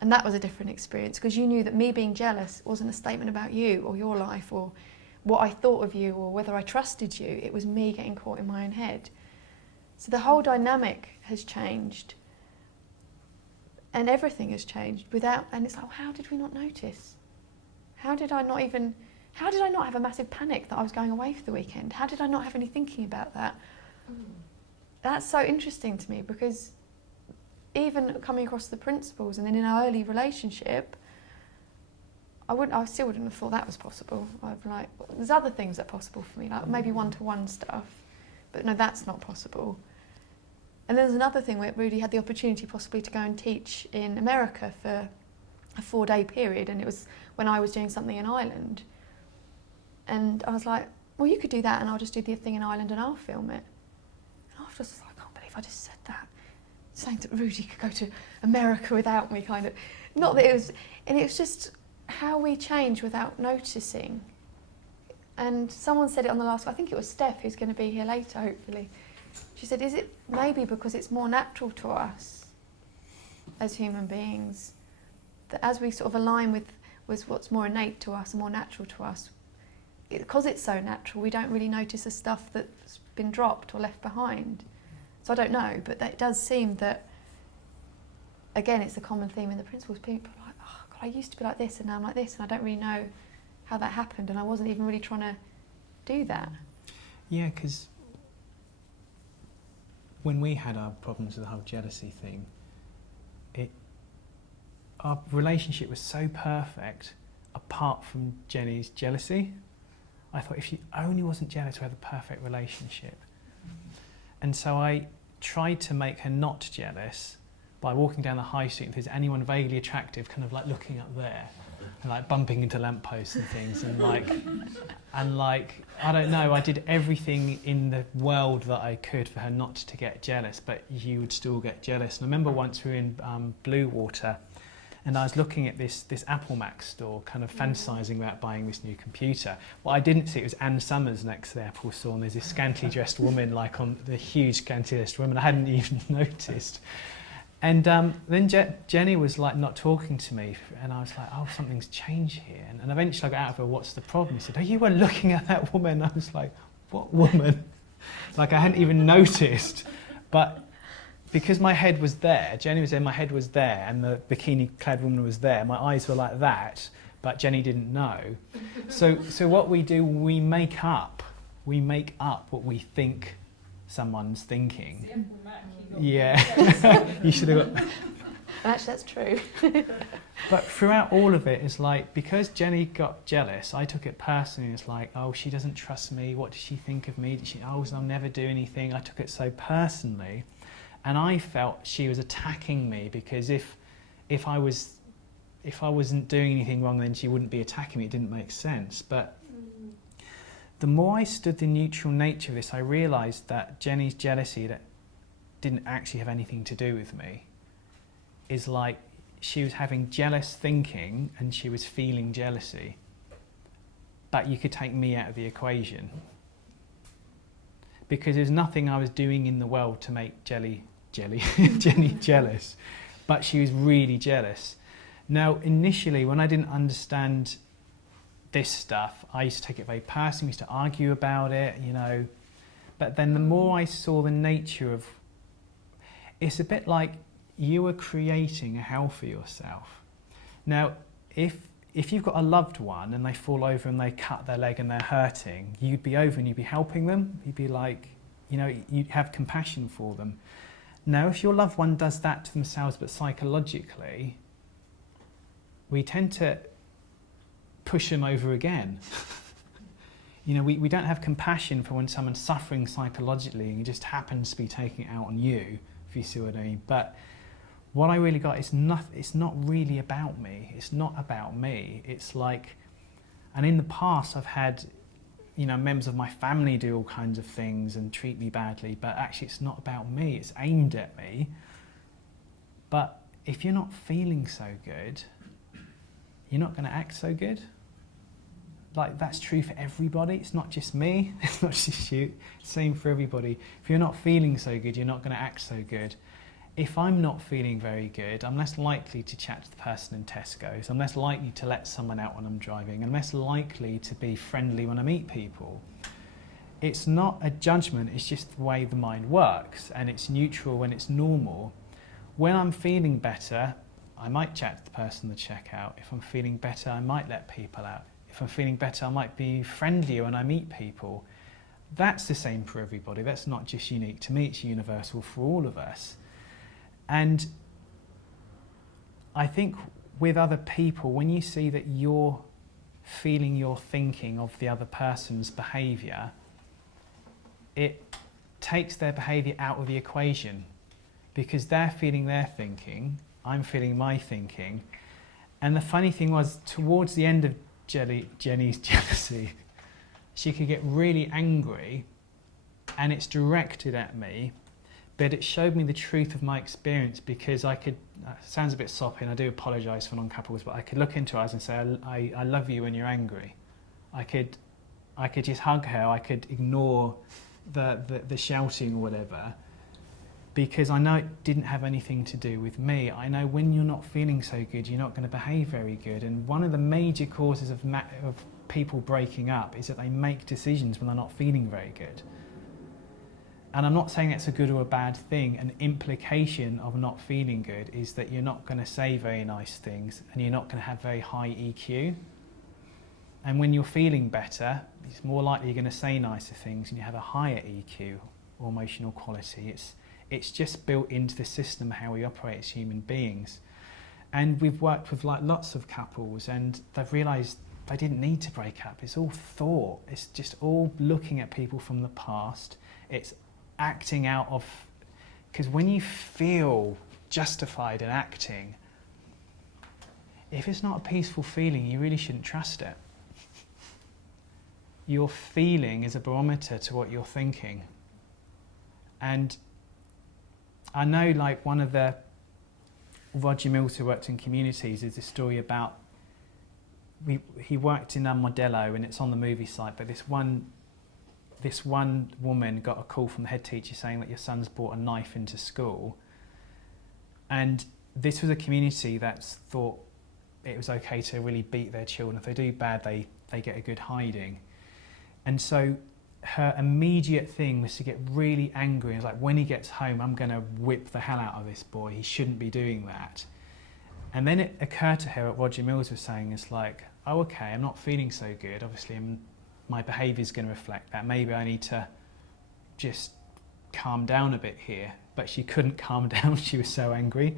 And that was a different experience because you knew that me being jealous wasn't a statement about you or your life or what I thought of you or whether I trusted you. It was me getting caught in my own head. So the whole dynamic has changed. And everything has changed and it's like, how did we not notice? How did I not have a massive panic that I was going away for the weekend? How did I not have any thinking about that? That's so interesting to me because even coming across the principles and then in our early relationship, I still wouldn't have thought that was possible. I'd be like, there's other things that are possible for me, like maybe one-to-one stuff, but no, that's not possible. And there's another thing where Rudy had the opportunity possibly to go and teach in America for a 4-day period, and it was when I was doing something in Ireland. And I was like, well, you could do that and I'll just do the thing in Ireland and I'll film it. And after I was like, I can't believe I just said that. Saying that Rudy could go to America without me, kind of. Not that it was, and it was just how we change without noticing. And someone said it on the last, I think it was Steph, who's going to be here later, hopefully. She said, is it maybe because it's more natural to us as human beings, that as we sort of align with what's more innate to us and more natural to us, because it's so natural, we don't really notice the stuff that's been dropped or left behind. So I don't know, but it does seem that, again, it's a common theme in the principles. People are like, oh God, I used to be like this and now I'm like this, and I don't really know how that happened, and I wasn't even really trying to do that. Yeah, because when we had our problems with the whole jealousy thing, our relationship was so perfect apart from Jenny's jealousy. I thought if she only wasn't jealous, we had the perfect relationship. And so I tried to make her not jealous by walking down the high street, and if there's anyone vaguely attractive, kind of like looking up there and like bumping into lampposts and things, and like I don't know, I did everything in the world that I could for her not to get jealous, but you would still get jealous. And I remember once we were in Blue Water, and I was looking at this Apple Mac store, kind of fantasising about buying this new computer. What I didn't see, it was Ann Summers next to the Apple store, and there's this scantily dressed woman, like on the huge scantily dressed woman. I hadn't even noticed. And then Jenny was like not talking to me, and I was like, oh, something's changed here. And eventually I got out of her, what's the problem? He said, oh, you weren't looking at that woman. I was like, what woman? Like I hadn't even noticed. But because my head was there, Jenny was there, my head was there, and the bikini-clad woman was there, my eyes were like that, but Jenny didn't know. So what we do, we make up what we think someone's thinking. Yeah, you should have got. Actually, that's true. But throughout all of it, it's like, because Jenny got jealous, I took it personally. It's like, oh, she doesn't trust me. What does she think of me? I'll never do anything. I took it so personally, and I felt she was attacking me, because if I wasn't doing anything wrong, then she wouldn't be attacking me. It didn't make sense. But the more I stood the neutral nature of this, I realised that Jenny's jealousy, that didn't actually have anything to do with me, is like she was having jealous thinking and she was feeling jealousy. But you could take me out of the equation, because there's nothing I was doing in the world to make Jenny jealous, but she was really jealous. Now, initially, when I didn't understand this stuff, I used to take it very personally, used to argue about it, you know. But then the more I saw the nature of, it's a bit like you are creating a hell for yourself. Now, if you've got a loved one and they fall over and they cut their leg and they're hurting, you'd be over and you'd be helping them. You'd be like, you know, you'd have compassion for them. Now, if your loved one does that to themselves, but psychologically, we tend to push them over again. You know, we don't have compassion for when someone's suffering psychologically and it just happens to be taking it out on you, if you see what I mean. But what I really got is it's not really about me. It's not about me. It's like, and in the past I've had, you know, members of my family do all kinds of things and treat me badly, but actually it's not about me. It's aimed at me. But if you're not feeling so good, you're not going to act so good. Like, that's true for everybody. It's not just me. It's not just you. Same for everybody. If you're not feeling so good, you're not going to act so good. If I'm not feeling very good, I'm less likely to chat to the person in Tesco's. I'm less likely to let someone out when I'm driving. I'm less likely to be friendly when I meet people. It's not a judgment. It's just the way the mind works, and it's neutral when it's normal. When I'm feeling better, I might chat to the person at the checkout. If I'm feeling better, I might let people out. If I'm feeling better, I might be friendlier when I meet people. That's the same for everybody. That's not just unique to me, it's universal for all of us. And I think with other people, when you see that you're feeling your thinking of the other person's behaviour, it takes their behaviour out of the equation, because they're feeling their thinking, I'm feeling my thinking. And the funny thing was, towards the end of Jenny's jealousy, she could get really angry, and it's directed at me, but it showed me the truth of my experience, because I could, sounds a bit soppy and I do apologise for non-couples, but I could look into her eyes and say, I love you when you're angry. I could just hug her, I could ignore the shouting or whatever, because I know it didn't have anything to do with me. I know when you're not feeling so good, you're not going to behave very good. And one of the major causes of people breaking up is that they make decisions when they're not feeling very good. And I'm not saying it's a good or a bad thing. An implication of not feeling good is that you're not going to say very nice things and you're not going to have very high EQ. And when you're feeling better, it's more likely you're going to say nicer things and you have a higher EQ or emotional quality. It's just built into the system how we operate as human beings. And we've worked with like lots of couples, and they've realised they didn't need to break up. It's all thought. It's just all looking at people from the past. It's acting out of, because when you feel justified in acting, if it's not a peaceful feeling, you really shouldn't trust it. Your feeling is a barometer to what you're thinking. And I know, like, one of the, Roger Mills, who worked in communities, is a story about, he worked in Modello, and it's on the movie site, but this one woman got a call from the head teacher saying that your son's brought a knife into school. And this was a community that thought it was okay to really beat their children. If they do bad, they get a good hiding. And so her immediate thing was to get really angry. It was like, when he gets home, I'm going to whip the hell out of this boy. He shouldn't be doing that. And then it occurred to her what Roger Mills was saying, is like, oh, okay, I'm not feeling so good. Obviously, my behaviour is going to reflect that. Maybe I need to just calm down a bit here. But she couldn't calm down. She was so angry.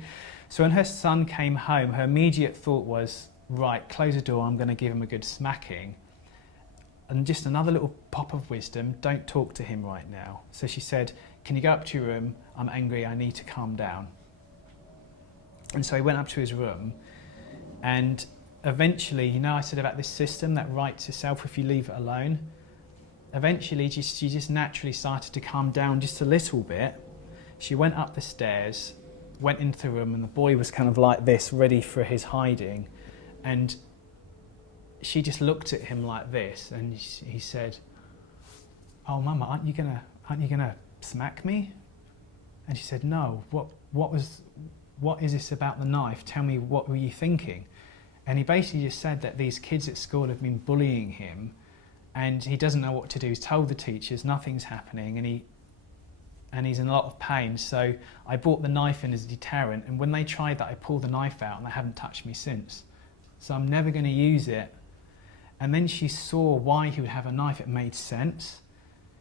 So when her son came home, her immediate thought was, right, close the door. I'm going to give him a good smacking. And just another little pop of wisdom, don't talk to him right now. So she said, can you go up to your room? I'm angry. I need to calm down. And so he went up to his room, and eventually, you know, I said about this system that rights itself if you leave it alone. Eventually, she just naturally started to calm down just a little bit. She went up the stairs, went into the room, and the boy was kind of like this, ready for his hiding. And she just looked at him like this, and he said, "Oh, Mama, aren't you gonna smack me?" And she said, "No. What is this about the knife? Tell me, what were you thinking?" And he basically just said that these kids at school have been bullying him, and he doesn't know what to do. He's told the teachers nothing's happening, and he's in a lot of pain. So I brought the knife in as a deterrent, and when they tried that, I pulled the knife out, and they haven't touched me since. So I'm never going to use it. And then she saw why he would have a knife. It made sense.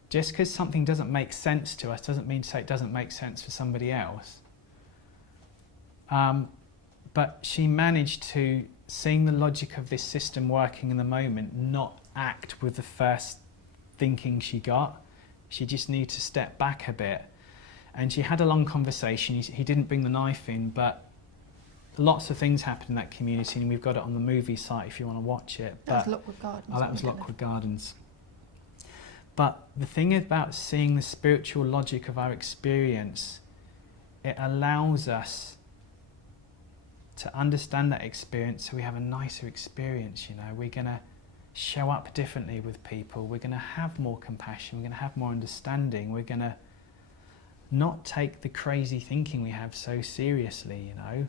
Just because something doesn't make sense to us doesn't mean to say it doesn't make sense for somebody else. But she managed to, seeing the logic of this system working in the moment, not act with the first thinking she got. She just needed to step back a bit. And she had a long conversation. He didn't bring the knife in, but lots of things happened in that community, and we've got it on the movie site if you want to watch it. That was Lockwood Gardens. Oh, that was Lockwood Gardens. But the thing about seeing the spiritual logic of our experience, it allows us to understand that experience so we have a nicer experience, you know. We're going to show up differently with people. We're going to have more compassion. We're going to have more understanding. We're going to not take the crazy thinking we have so seriously, you know.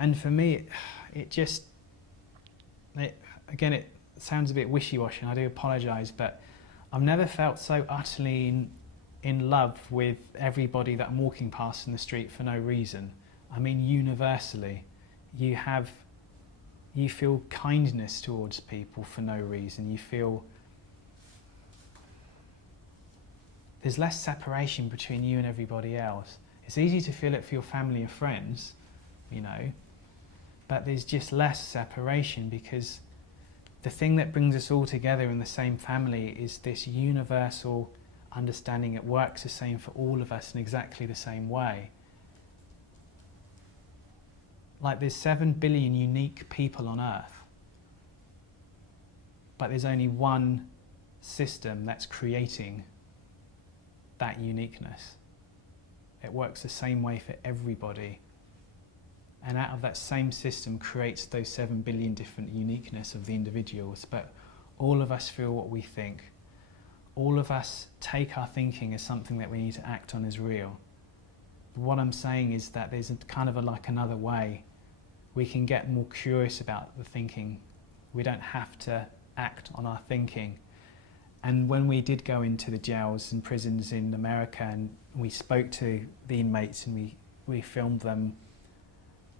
And for me, it sounds a bit wishy-washy, and I do apologise, but I've never felt so utterly in love with everybody that I'm walking past in the street for no reason. I mean, universally, you feel kindness towards people for no reason. You feel there's less separation between you and everybody else. It's easy to feel it for your family and friends, you know, but there's just less separation, because the thing that brings us all together in the same family is this universal understanding. It works the same for all of us in exactly the same way. Like, there's 7 billion unique people on Earth, but there's only one system that's creating that uniqueness. It works the same way for everybody. And out of that same system creates those 7 billion different uniqueness of the individuals. But all of us feel what we think. All of us take our thinking as something that we need to act on as real. But what I'm saying is that there's like another way. We can get more curious about the thinking. We don't have to act on our thinking. And when we did go into the jails and prisons in America, and we spoke to the inmates and we filmed them,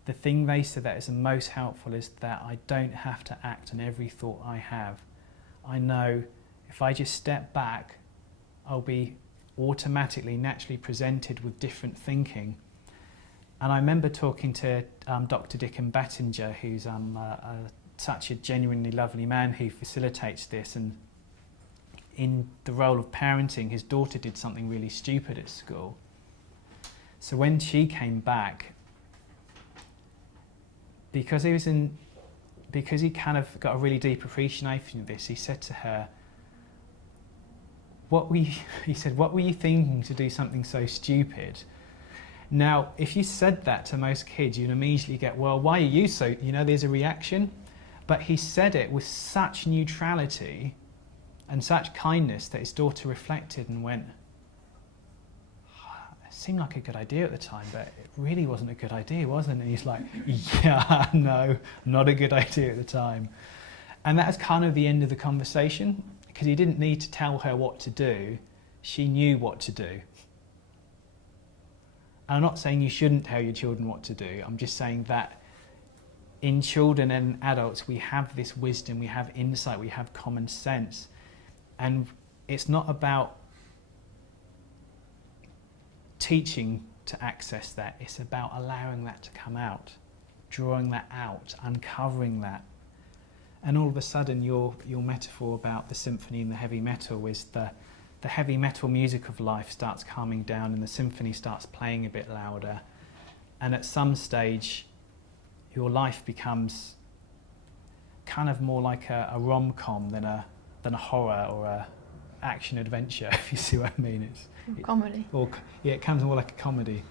the thing they said that is the most helpful is that I don't have to act on every thought I have. I know if I just step back, I'll be automatically, naturally presented with different thinking. And I remember talking to Dr. Dickon Battinger, who's such a genuinely lovely man who facilitates this. And in the role of parenting, his daughter did something really stupid at school. So when she came back, because he kind of got a really deep appreciation of this, he said to her, what were you thinking to do something so stupid? Now, if you said that to most kids, you'd immediately get, well, why are you so, there's a reaction. But he said it with such neutrality and such kindness that his daughter reflected and went, it seemed like a good idea at the time, but it really wasn't a good idea, wasn't it? And he's like, yeah, no, not a good idea at the time. And that's kind of the end of the conversation, because he didn't need to tell her what to do. She knew what to do. And I'm not saying you shouldn't tell your children what to do. I'm just saying that in children and adults, we have this wisdom, we have insight, we have common sense. And it's not about teaching to access that, it's about allowing that to come out, drawing that out, uncovering that. And all of a sudden your metaphor about the symphony and the heavy metal is the heavy metal music of life starts calming down and the symphony starts playing a bit louder. And at some stage, your life becomes kind of more like a rom-com than a horror or a action adventure, if you see what I mean. Comedy. Yeah, it comes more like a comedy.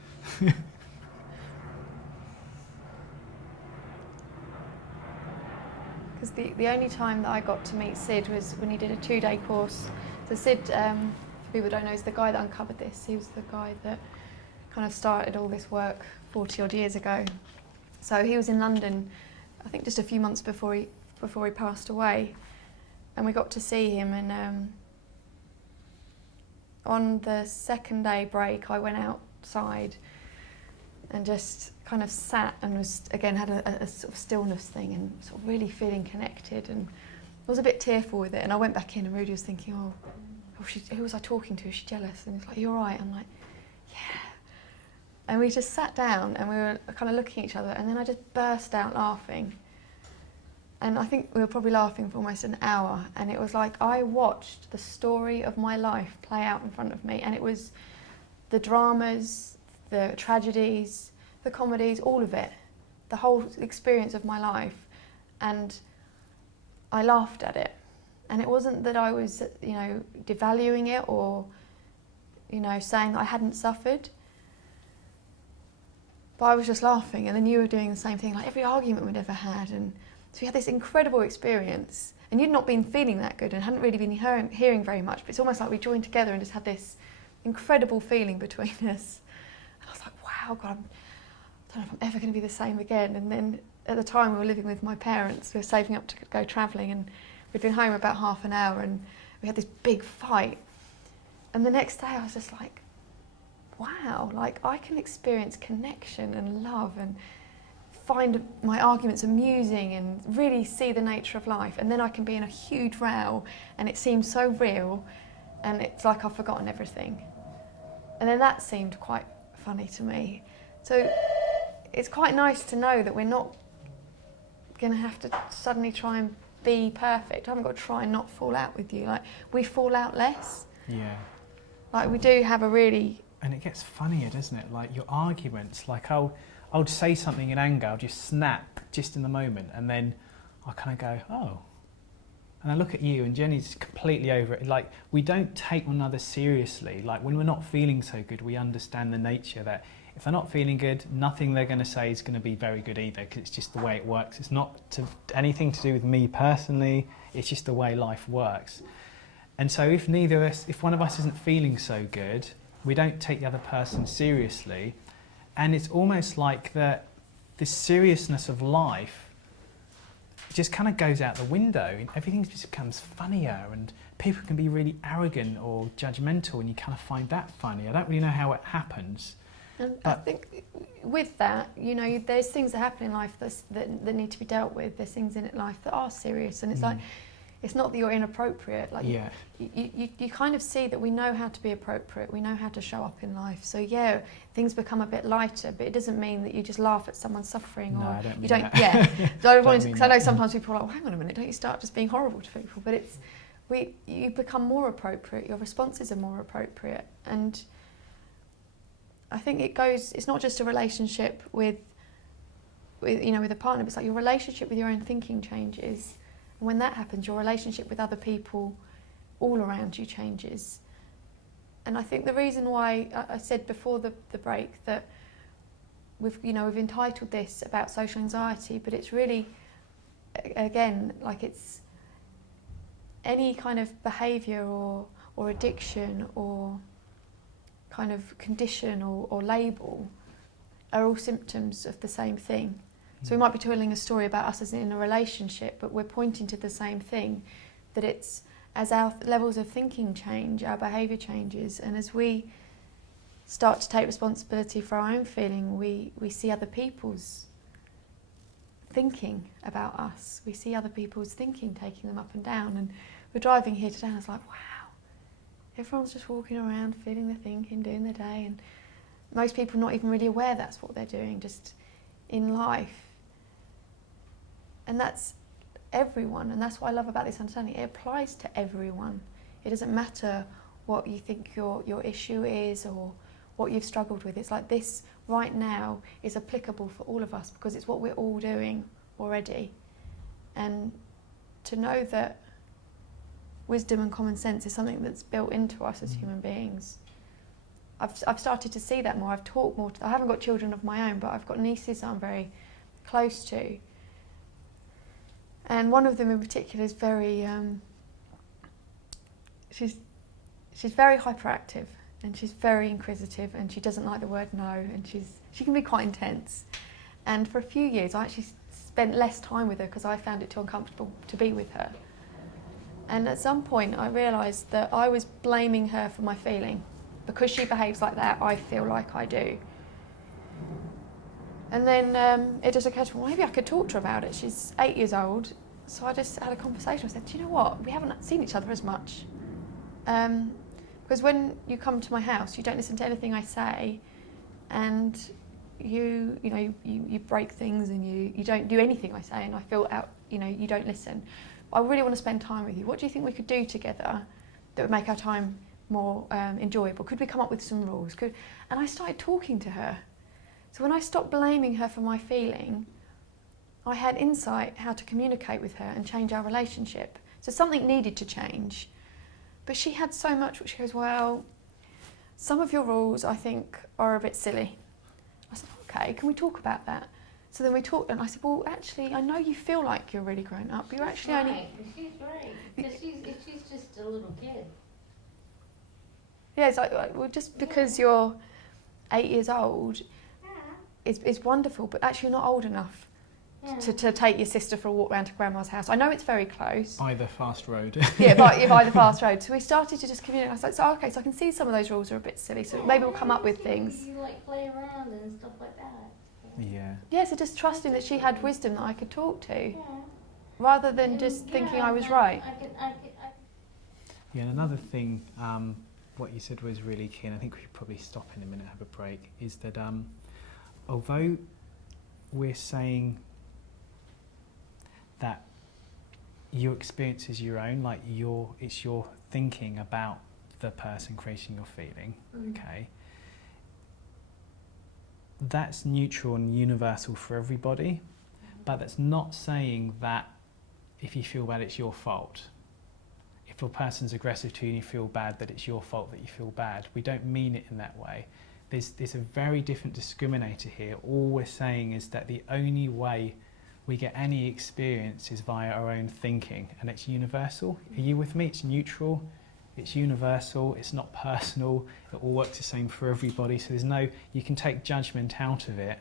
Because the only time that I got to meet Sid was when he did a 2-day course. So Sid, for people who don't know, is the guy that uncovered this. He was the guy that kind of started all this work 40 odd years ago. So he was in London, I think just a few months before he passed away, and we got to see him. And on the second day break, I went outside and just kind of sat and had a sort of stillness thing and sort of really feeling connected, and I was a bit tearful with it. And I went back in and Rudy was thinking, who was I talking to? Is she jealous? And he's like, "You all right?" I'm like, "Yeah." And we just sat down and we were kind of looking at each other, and then I just burst out laughing. And I think we were probably laughing for almost an hour, and it was like I watched the story of my life play out in front of me, and it was the dramas, the tragedies, the comedies, all of it, the whole experience of my life. And I laughed at it. And it wasn't that I was, devaluing it or, saying that I hadn't suffered. But I was just laughing, and then you were doing the same thing, like every argument we'd ever had. And so we had this incredible experience, and you'd not been feeling that good and hadn't really been hearing very much, but it's almost like we joined together and just had this incredible feeling between us. And I was like, wow, God, I don't know if I'm ever going to be the same again. And then at the time we were living with my parents, we were saving up to go travelling, and we'd been home about half an hour, and we had this big fight. And the next day I was just like, wow, like I can experience connection and love and find my arguments amusing and really see the nature of life. And then I can be in a huge row and it seems so real and it's like I've forgotten everything. And then that seemed quite funny to me. So it's quite nice to know that we're not going to have to suddenly try and be perfect. I haven't got to try and not fall out with you. Like, we fall out less. Yeah. Like, we do have a really... And it gets funnier, doesn't it? Like, your arguments, like I'll say something in anger, I'll just snap just in the moment, and then I kind of go, oh. And I look at you, and Jenny's completely over it. Like, we don't take one another seriously. Like, when we're not feeling so good, we understand the nature that if they're not feeling good, nothing they're going to say is going to be very good either, because it's just the way it works. It's not anything to do with me personally, it's just the way life works. And so if one of us isn't feeling so good, we don't take the other person seriously. And it's almost like the seriousness of life just kind of goes out the window, and everything just becomes funnier, and people can be really arrogant or judgmental, and you kind of find that funny. I don't really know how it happens. And I think with that, there's things that happen in life that need to be dealt with. There's things in life that are serious, and it's like, it's not that you're inappropriate. Like, yeah. You kind of see that we know how to be appropriate. We know how to show up in life. So yeah, things become a bit lighter, but it doesn't mean that you just laugh at someone suffering, or I don't mean you don't. That. Yeah. So Because I know sometimes people are like, well, hang on a minute, don't you start just being horrible to people? But you become more appropriate. Your responses are more appropriate, and I think it's not just a relationship with a partner, but it's like your relationship with your own thinking changes. And when that happens, your relationship with other people all around you changes. And I think the reason why I said before the break that we've entitled this about social anxiety, but it's really, again, like it's any kind of behaviour or addiction or kind of condition or label are all symptoms of the same thing. So we might be telling a story about us as in a relationship, but we're pointing to the same thing, that it's as our levels of thinking change, our behaviour changes, and as we start to take responsibility for our own feeling, we see other people's thinking about us. We see other people's thinking taking them up and down. And we're driving here today and I was like, wow, everyone's just walking around, feeling their thinking, doing their day. And most people not even really aware that's what they're doing, just in life. And that's everyone. And that's what I love about this understanding. It applies to everyone. It doesn't matter what you think your issue is or what you've struggled with. It's like this right now is applicable for all of us because it's what we're all doing already. And to know that wisdom and common sense is something that's built into us as human beings. I've started to see that more. I've talked more. I haven't got children of my own, but I've got nieces that I'm very close to. And one of them in particular is very, she's very hyperactive and she's very inquisitive and she doesn't like the word no and she can be quite intense. And for a few years I actually spent less time with her because I found it too uncomfortable to be with her. And at some point I realised that I was blaming her for my feeling. Because she behaves like that, I feel like I do. And then it just occurred to me, well, maybe I could talk to her about it. She's 8 years old, so I just had a conversation. I said, do you know what? We haven't seen each other as much. Because when you come to my house, you don't listen to anything I say, and you break things and you don't do anything I say, and I feel out, you don't listen. I really want to spend time with you. What do you think we could do together that would make our time more enjoyable? Could we come up with some rules? And I started talking to her. So when I stopped blaming her for my feeling, I had insight how to communicate with her and change our relationship. So something needed to change. But she had so much, which she goes, well, some of your rules I think are a bit silly. I said, okay, can we talk about that? So then we talked, and I said, well, actually, I know you feel like you're really grown up, but you're actually only... She's right, because she's just a little kid. Yeah, it's like, well, just because you're 8 years old is wonderful, but actually you're not old enough to take your sister for a walk round to Grandma's house. I know it's very close. By the fast road. Yeah, by the fast road. So we started to just communicate. I was like, so okay, so I can see some of those rules are a bit silly, so maybe we'll come up with things. You like play around and stuff like that. Yeah. Yeah, so just trusting that she had wisdom that I could talk to, rather than just thinking I was right. Yeah, and another thing, what you said was really key, and I think we should probably stop in a minute and have a break, is that although we're saying that your experience is your own, like it's your thinking about the person creating your feeling, okay? That's neutral and universal for everybody, but that's not saying that if you feel bad, it's your fault. If a person's aggressive to you and you feel bad, that it's your fault that you feel bad. We don't mean it in that way. There's a very different discriminator here. All we're saying is that the only way we get any experience is via our own thinking, and it's universal. Are you with me? It's neutral, it's universal, it's not personal, it all works the same for everybody, so there's no, you can take judgment out of it.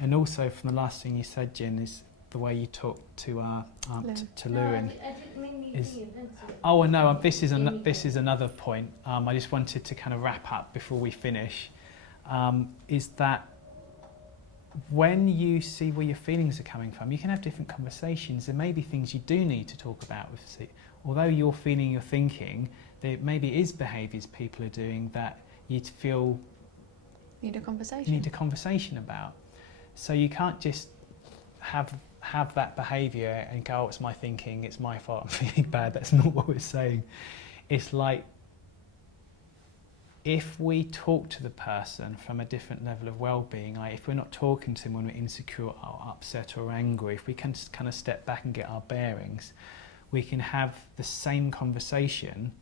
And also from the last thing you said, Jen, is the way you talk to Lewin. I didn't mean you to be offensive. Oh, no, this is another point. I just wanted to kind of wrap up before we finish, is that when you see where your feelings are coming from, you can have different conversations. There may be things you do need to talk about with, although you're feeling, you're thinking, there maybe is behaviours people are doing that you'd feel Need a conversation. You need a conversation about. So you can't just have that behaviour and go, oh, it's my thinking, it's my fault, I'm feeling bad. That's not what we're saying. It's like, if we talk to the person from a different level of well-being, like if we're not talking to them when we're insecure or upset or angry, if we can just kind of step back and get our bearings, we can have the same conversation,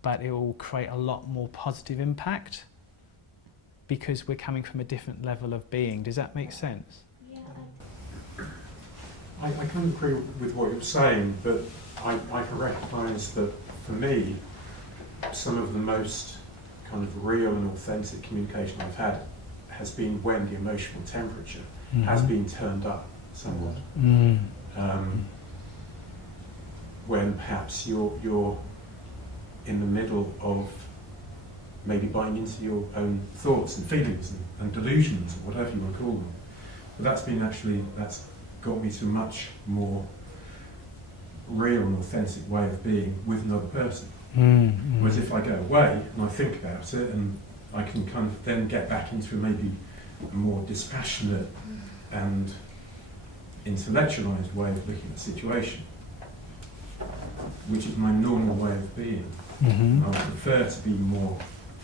but it will create a lot more positive impact because we're coming from a different level of being. Does that make sense? Yeah. I can agree with what you're saying, but I can recognise that for me, some of the most kind of real and authentic communication I've had has been when the emotional temperature has been turned up somewhat. When perhaps you're in the middle of maybe buying into your own thoughts and feelings and delusions, or whatever you want to call them. But that's got me to a much more real and authentic way of being with another person. Whereas if I go away and I think about it, and I can kind of then get back into maybe a more dispassionate and intellectualised way of looking at the situation, which is my normal way of being. I would prefer to be more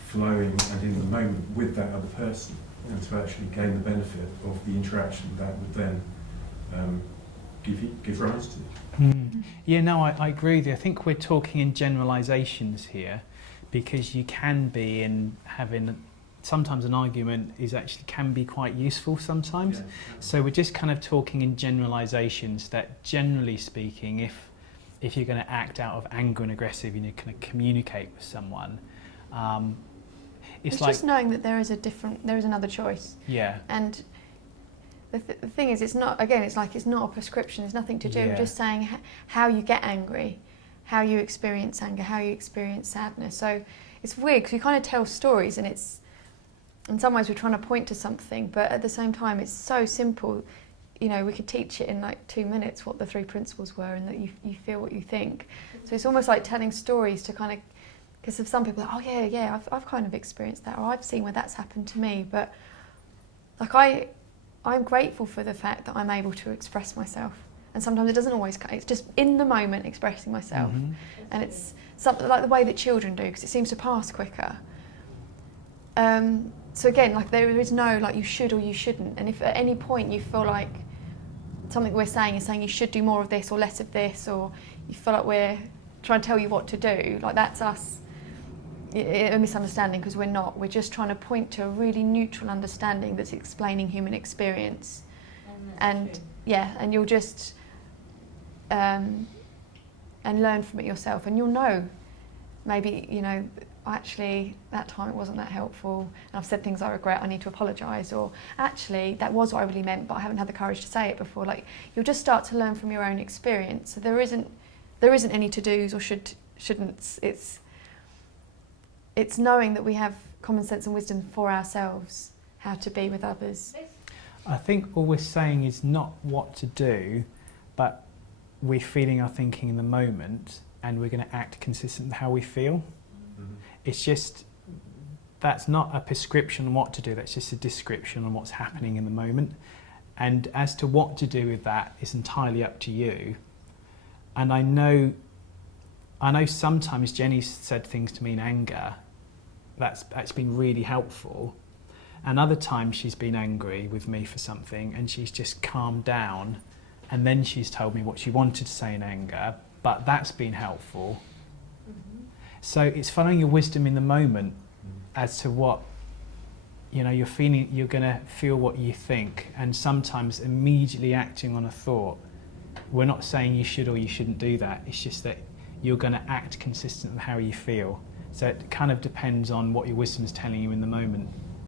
flowing and in the moment with that other person, and to actually gain the benefit of the interaction that would then give rise to. Yeah, no, I agree with you. I think we're talking in generalisations here, because you can be in having sometimes an argument can be quite useful sometimes. Yeah. So we're just kind of talking in generalisations that, generally speaking, if you're going to act out of anger and aggressive, you know, kind of communicate with someone, it's like just knowing that there is another choice. Yeah. And the thing is, it's not a prescription. It's nothing to do with just saying how you get angry, how you experience anger, how you experience sadness. So it's weird because we kind of tell stories, and it's, in some ways we're trying to point to something, but at the same time it's so simple. You know, we could teach it in like 2 minutes what the 3 principles were, and that you feel what you think. So it's almost like telling stories to kind of, because of some people, oh yeah, I've kind of experienced that, or I've seen where that's happened to me. But like I'm grateful for the fact that I'm able to express myself, and sometimes it doesn't always. It's just in the moment expressing myself, and it's something like the way that children do, because it seems to pass quicker. So again, like there is no like you should or you shouldn't, and if at any point you feel like something we're saying is saying you should do more of this or less of this, or you feel like we're trying to tell you what to do, like that's us a misunderstanding, because we're not. We're just trying to point to a really neutral understanding that's explaining human experience. And yeah, and you'll just and learn from it yourself, and you'll know maybe, you know, actually that time it wasn't that helpful, and I've said things I regret, I need to apologise, or actually that was what I really meant but I haven't had the courage to say it before. Like, you'll just start to learn from your own experience. So there isn't any to-dos or shouldn'ts. It's knowing that we have common sense and wisdom for ourselves, how to be with others. I think all we're saying is not what to do, but we're feeling our thinking in the moment, and we're going to act consistent with how we feel. It's just, that's not a prescription on what to do, that's just a description on what's happening in the moment. And as to what to do with that is entirely up to you. And I know sometimes Jenny's said things to me in anger that's been really helpful, and other times she's been angry with me for something and she's just calmed down, and then she's told me what she wanted to say in anger, but that's been helpful. So it's following your wisdom in the moment as to what, you know, you're feeling. You're going to feel what you think, and sometimes immediately acting on a thought. We're not saying you should or you shouldn't do that. It's just that you're going to act consistent with how you feel. So it kind of depends on what your wisdom is telling you in the moment.